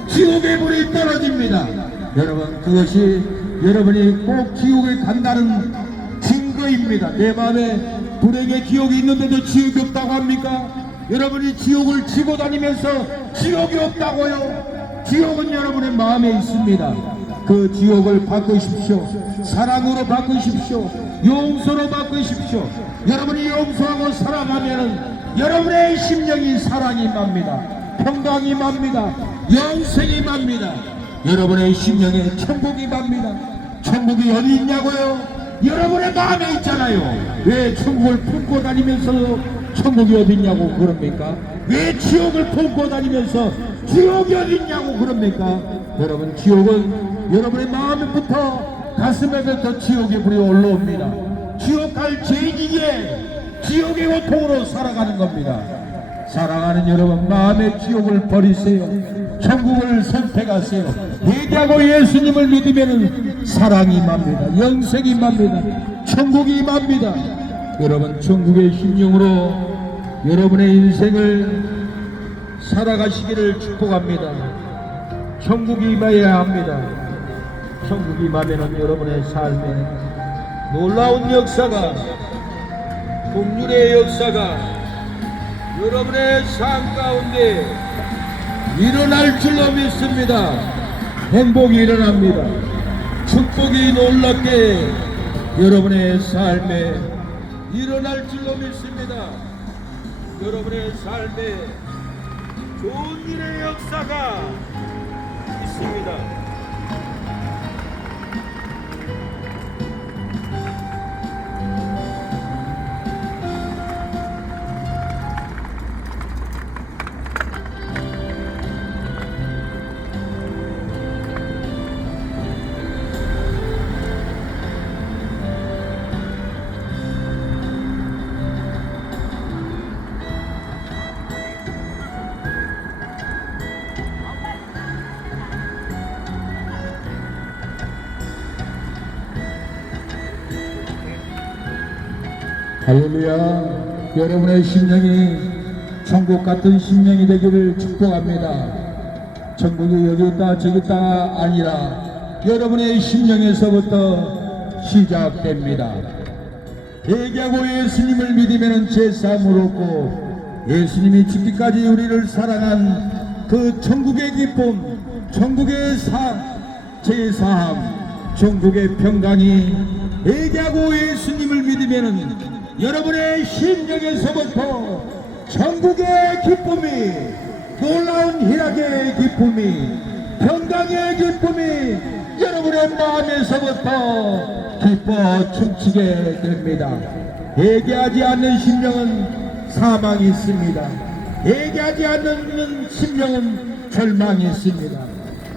지옥의 불이 떨어집니다. 여러분 그것이 여러분이 꼭 지옥에 간다는 증거입니다. 내 마음에 불행의 지옥이 있는데도 지옥이 없다고 합니까? 여러분이 지옥을 지고 다니면서 지옥이 없다고요? 지옥은 여러분의 마음에 있습니다. 그 지옥을 바꾸십시오. 사랑으로 바꾸십시오. 용서로 바꾸십시오. 여러분이 용서하고 사랑하면은 여러분의 심령이 사랑이 맙니다. 평강이 맙니다. 영생이 맙니다. 여러분의 심령에 천국이 맙니다. 천국이 어디 있냐고요? 여러분의 마음에 있잖아요. 왜 천국을 품고 다니면서 천국이 어딨냐고 그럽니까? 왜 지옥을 품고 다니면서 지옥이 어딨냐고 그럽니까? 여러분, 지옥은 여러분의 마음부터 가슴에부터 지옥의 불이 올라옵니다. 지옥 갈 죄인이기에 지옥의 고통으로 살아가는 겁니다. 사랑하는 여러분, 마음의 지옥을 버리세요. 천국을 선택하세요. 회개하고 예수님을 믿으면 사랑이 맙니다. 영생이 맙니다. 천국이 임합니다. 여러분, 천국의 심령으로 여러분의 인생을 살아가시기를 축복합니다. 천국이 임해야 합니다. 천국이 임하면 여러분의 삶에 놀라운 역사가, 공률의 역사가 여러분의 삶 가운데 일어날 줄로 믿습니다. 행복이 일어납니다. 축복이 놀랍게 여러분의 삶에 일어날 줄로 믿습니다. 여러분의 삶에 좋은 일의 역사가 있습니다. 할렐루야. 여러분의 심령이 천국 같은 심령이 되기를 축복합니다. 천국이 여기 있다 저기 있다 아니라 여러분의 심령에서부터 시작됩니다. 회개하고 예수님을 믿으면 제사함을 얻고 예수님이 죽기까지 우리를 사랑한 그 천국의 기쁨, 천국의 제사함, 천국의 평강이 회개하고 예수님을 믿으면 여러분의 심령에서부터 천국의 기쁨이, 놀라운 희락의 기쁨이, 평강의 기쁨이 여러분의 마음에서부터 기뻐 춤추게 됩니다. 회개하지 않는 심령은 사망이 있습니다. 회개하지 않는 심령은 절망이 있습니다.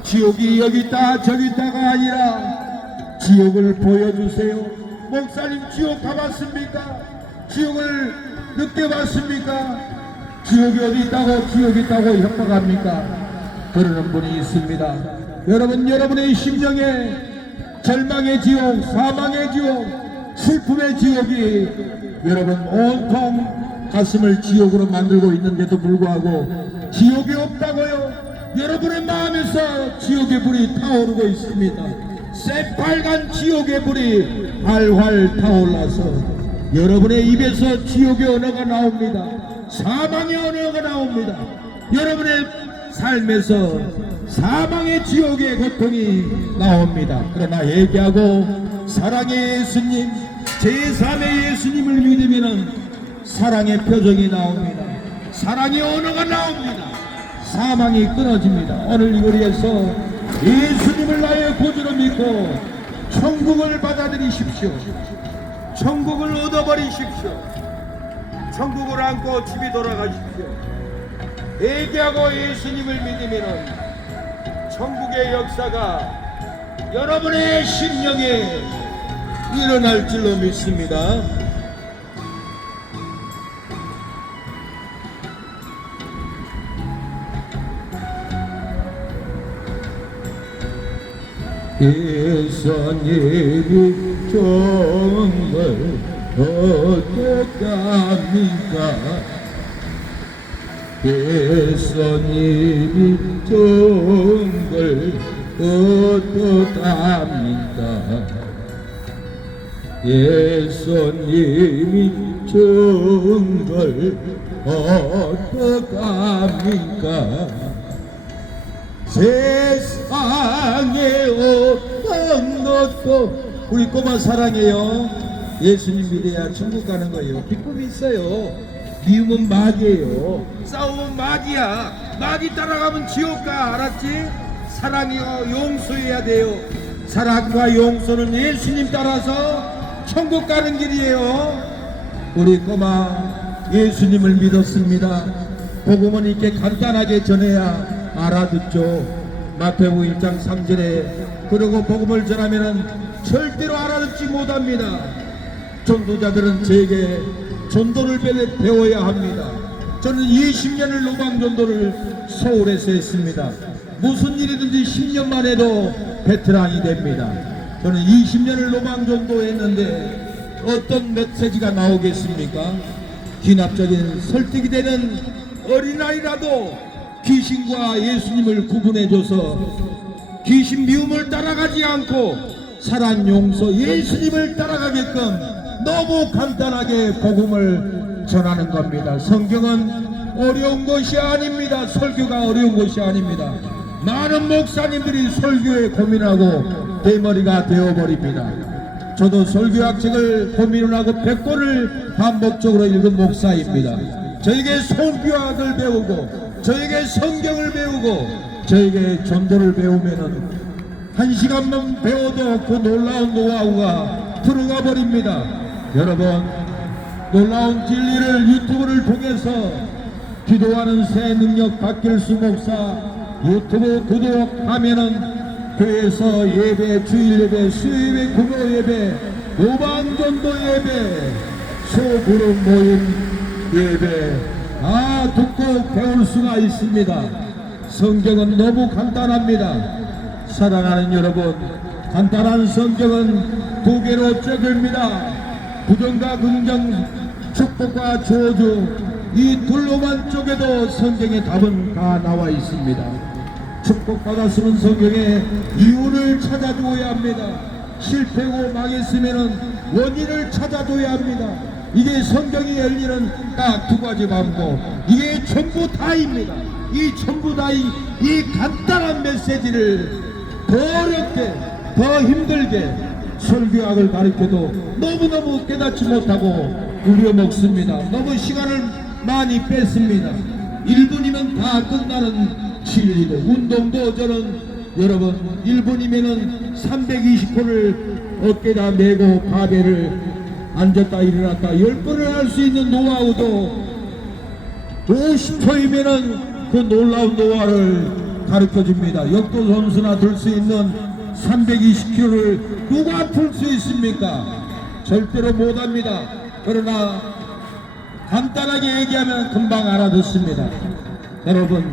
지옥이 여기 있다 저기 있다가 아니라 지옥을 보여주세요. 목사님, 지옥 가봤습니까? 지옥을 느껴봤습니까? 지옥이 어디 있다고 지옥이 있다고 협박합니까? 그러는 분이 있습니다. 여러분, 여러분의 심령에 절망의 지옥, 사망의 지옥, 슬픔의 지옥이 여러분 온통 가슴을 지옥으로 만들고 있는데도 불구하고 지옥이 없다고요? 여러분의 마음에서 지옥의 불이 타오르고 있습니다. 새빨간 지옥의 불이 활활 타올라서 여러분의 입에서 지옥의 언어가 나옵니다. 사망의 언어가 나옵니다. 여러분의 삶에서 사망의 지옥의 고통이 나옵니다. 그러나 회개하고 사랑의 예수님, 제3의 예수님을 믿으면 사랑의 표정이 나옵니다. 사랑의 언어가 나옵니다. 사망이 끊어집니다. 오늘 이 거리에서 예수님을 나의 구주로 믿고 천국을 받아들이십시오. 천국을 얻어버리십시오. 천국을 안고 집에 돌아가십시오. 회개하고 예수님을 믿으면 천국의 역사가 여러분의 심령에 일어날 줄로 믿습니다. 예수님이 정말 어떡합니까? 예수님이 정말 어떡합니까? 예수님이 정말 어떡합니까? 세상에 어떤 것도 우리 꼬마 사랑해요. 예수님 믿어야 천국 가는 거예요. 기쁨이 있어요. 미움은 마귀예요. 싸움은 마귀야. 마귀 따라가면 지옥 가. 알았지? 사랑이요, 용서해야 돼요. 사랑과 용서는 예수님 따라서 천국 가는 길이에요. 우리 꼬마 예수님을 믿었습니다. 복음은 이렇게 간단하게 전해야 알아듣죠. 마태복음 1장 3절에 그러고 복음을 전하면은 절대로 알아듣지 못합니다. 전도자들은 제게 전도를 배워야 합니다. 저는 20년을 노방전도를 서울에서 했습니다. 무슨 일이든지 10년만 해도 베테랑이 됩니다. 저는 20년을 노방전도 했는데 어떤 메시지가 나오겠습니까? 기납적인 설득이 되는 어린아이라도 귀신과 예수님을 구분해줘서 귀신 미움을 따라가지 않고 사랑 용서 예수님을 따라가게끔 너무 간단하게 복음을 전하는 겁니다. 성경은 어려운 것이 아닙니다. 설교가 어려운 것이 아닙니다. 많은 목사님들이 설교에 고민하고 대머리가 되어버립니다. 저도 설교학책을 고민을 하고 100권을 반복적으로 읽은 목사입니다. 저에게 설교학을 배우고 저에게 성경을 배우고 저에게 전도를 배우면은 1시간만 배워도 그 놀라운 노하우가 들어가 버립니다. 여러분, 놀라운 진리를 유튜브를 통해서 기도하는 새 능력 박길수 목사 유튜브 구독하면은 교회에서 예배, 주일 예배, 수요예배, 금요 예배, 노방전도 예배, 소그룹 모임 예배 다 듣고 배울 수가 있습니다. 성경은 너무 간단합니다. 사랑하는 여러분, 간단한 성경은 두 개로 쪼개입니다. 부정과 긍정, 축복과 저주, 이 둘로만 쪼개도 성경의 답은 다 나와 있습니다. 축복받았으면 성경의 이유를 찾아줘야 합니다. 실패고 망했으면 원인을 찾아줘야 합니다. 이게 성경이 열리는 딱 두 가지 방법, 이게 전부 다입니다. 이 전부 다이 이 간단한 메시지를 더 어렵게 더 힘들게 설교학을 가르쳐도 너무너무 깨닫지 못하고 우려먹습니다. 너무 시간을 많이 뺐습니다. 1분이면 다 끝나는 진리도 운동도 저는 여러분 1분이면은 320호를 어깨다 메고 바벨을 앉았다 일어났다 10번을 할 수 있는 노하우도 50초이면은 그 놀라운 노하우를 가르쳐 줍니다. 역도 선수나 들 수 있는 320kg를 누가 풀 수 있습니까? 절대로 못합니다. 그러나 간단하게 얘기하면 금방 알아듣습니다. 여러분,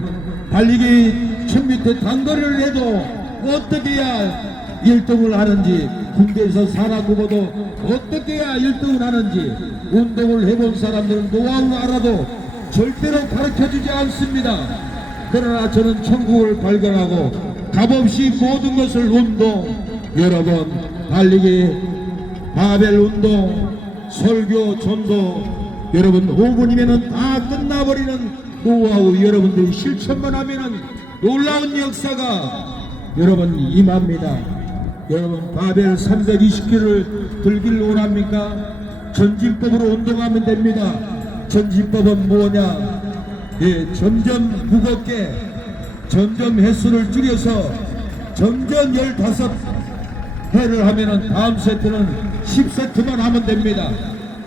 달리기 1000m 단거리를 해도 어떻게 해야 1등을 하는지, 군대에서 살아보고도 어떻게 해야 1등을 하는지 운동을 해본 사람들은 노하우를 알아도 절대로 가르쳐주지 않습니다. 그러나 저는 천국을 발견하고 값없이 모든 것을 운동, 여러분 달리기, 바벨 운동, 설교, 전도, 여러분 5분이면 다 끝나버리는 노하우 여러분들이 실천만 하면은 놀라운 역사가 여러분 임합니다. 여러분 바벨 320kg를 들기를 원합니까? 전진법으로 운동하면 됩니다. 전진법은 뭐냐? 예, 점점 무겁게 점점 횟수를 줄여서 점점 15회를 하면은 다음 세트는 10세트만 하면 됩니다.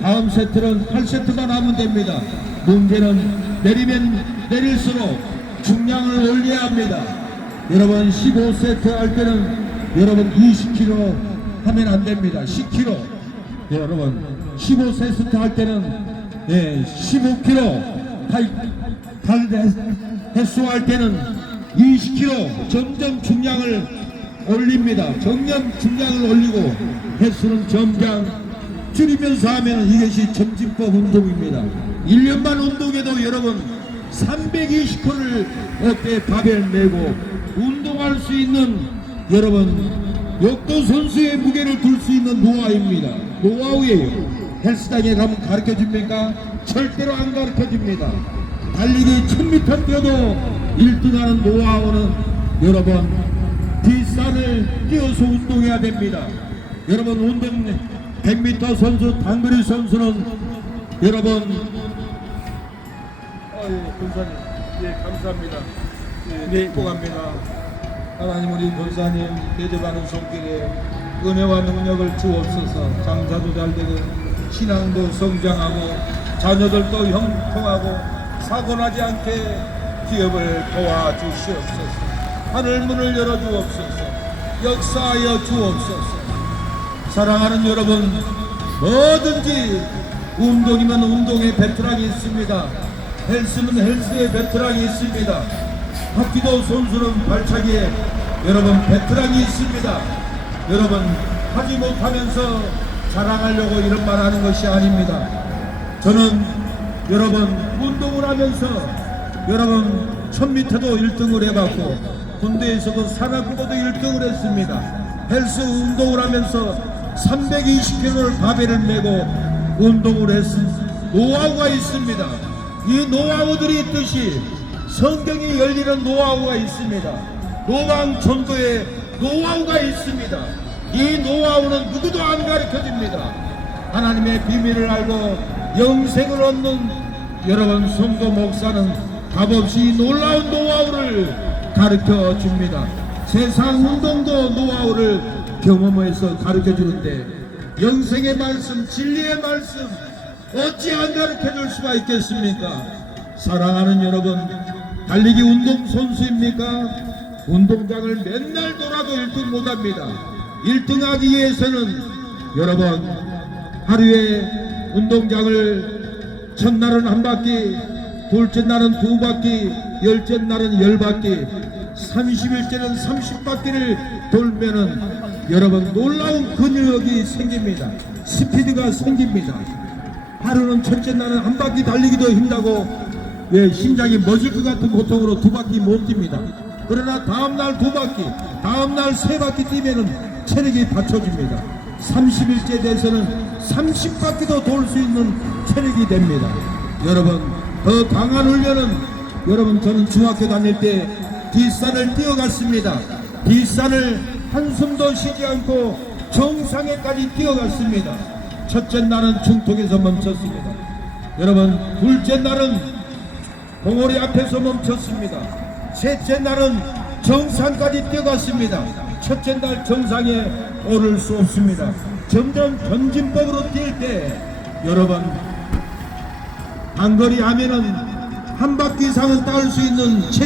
다음 세트는 8세트만 하면 됩니다. 문제는 내리면 내릴수록 중량을 올려야 합니다. 여러분 15세트 할 때는 여러분 20kg 하면 안 됩니다. 10kg. 여러분 15세트 할 때는 15kg 횟수할 때는 20kg 점점 중량을 올립니다. 점점 중량을 올리고 횟수는 점점 줄이면서 하면 이것이 점진법 운동입니다. 1년만 운동해도 여러분 320kg를 어깨에 바벨 메고 운동할 수 있는 여러분 역도 선수의 무게를 들 수 있는 노하우입니다. 노하우예요. 헬스장에 가면 가르쳐 줍니까? 절대로 안 가르쳐 줍니다. 달리기 1000m 뛰어도 1등하는 노하우는 여러분 뒷산을 뛰어서 운동해야 됩니다. 여러분 운동 100m 선수, 단거리 선수는 여러분 권사님, 감사합니다. 축복합니다. 하나님 우리 권사님 대접하는 손길에 은혜와 능력을 주옵소서. 장사도 잘되고 신앙도 성장하고 자녀들도 형통하고 사고나지 않게 기업을 도와주시옵소서. 하늘문을 열어주옵소서. 역사하여 주옵소서. 사랑하는 여러분, 뭐든지 운동이면 운동의 베테랑이 있습니다. 헬스는 헬스의 베테랑이 있습니다. 합기도 선수는 발차기에 여러분 베테랑이 있습니다. 여러분 하지 못하면서 자랑하려고 이런 말 하는 것이 아닙니다. 저는 여러분 운동을 하면서 여러분 1000m도 1등을 해봤고 군대에서도 산악구도 1등을 했습니다. 헬스 운동을 하면서 320kg를 바벨을 메고 운동을 했은 노하우가 있습니다. 이 노하우들이 있듯이 성경이 열리는 노하우가 있습니다. 노방 전도에 노하우가 있습니다. 이 노하우는 누구도 안 가르쳐줍니다. 하나님의 비밀을 알고 영생을 얻는 여러분 성도 목사는 값없이 놀라운 노하우를 가르쳐 줍니다. 세상 운동도 노하우를 경험해서 가르쳐 주는데 영생의 말씀, 진리의 말씀 어찌 안 가르쳐 줄 수가 있겠습니까? 사랑하는 여러분, 달리기 운동 선수입니까? 운동장을 맨날 돌아도 1등 못합니다. 1등하기 위해서는 여러분 하루에 운동장을 첫날은 한 바퀴, 둘째 날은 2바퀴, 열째 날은 10바퀴, 30일째는 30바퀴를 돌면은 여러분 놀라운 근육이 생깁니다. 스피드가 생깁니다. 하루는 첫째 날은 한 바퀴 달리기도 힘들고 왜 심장이 멎을 것 같은 고통으로 2바퀴 못 뜁니다. 그러나 다음날 2바퀴, 다음날 3바퀴 뛰면은 체력이 받쳐집니다. 30일째 돼서는 30바퀴도 돌 수 있는 체력이 됩니다. 여러분 더 강한 훈련은 여러분 저는 중학교 다닐 때 뒷산을 뛰어갔습니다. 뒷산을 한숨도 쉬지 않고 정상에까지 뛰어갔습니다. 첫째 날은 중턱에서 멈췄습니다. 여러분 둘째 날은 봉오리 앞에서 멈췄습니다. 셋째 날은 정상까지 뛰어갔습니다. 첫째 날 정상에 오를 수 없습니다. 점점 전진법으로 뛸 때 여러분 단거리 하면은 한 바퀴 이상은 따을 수 있는 체력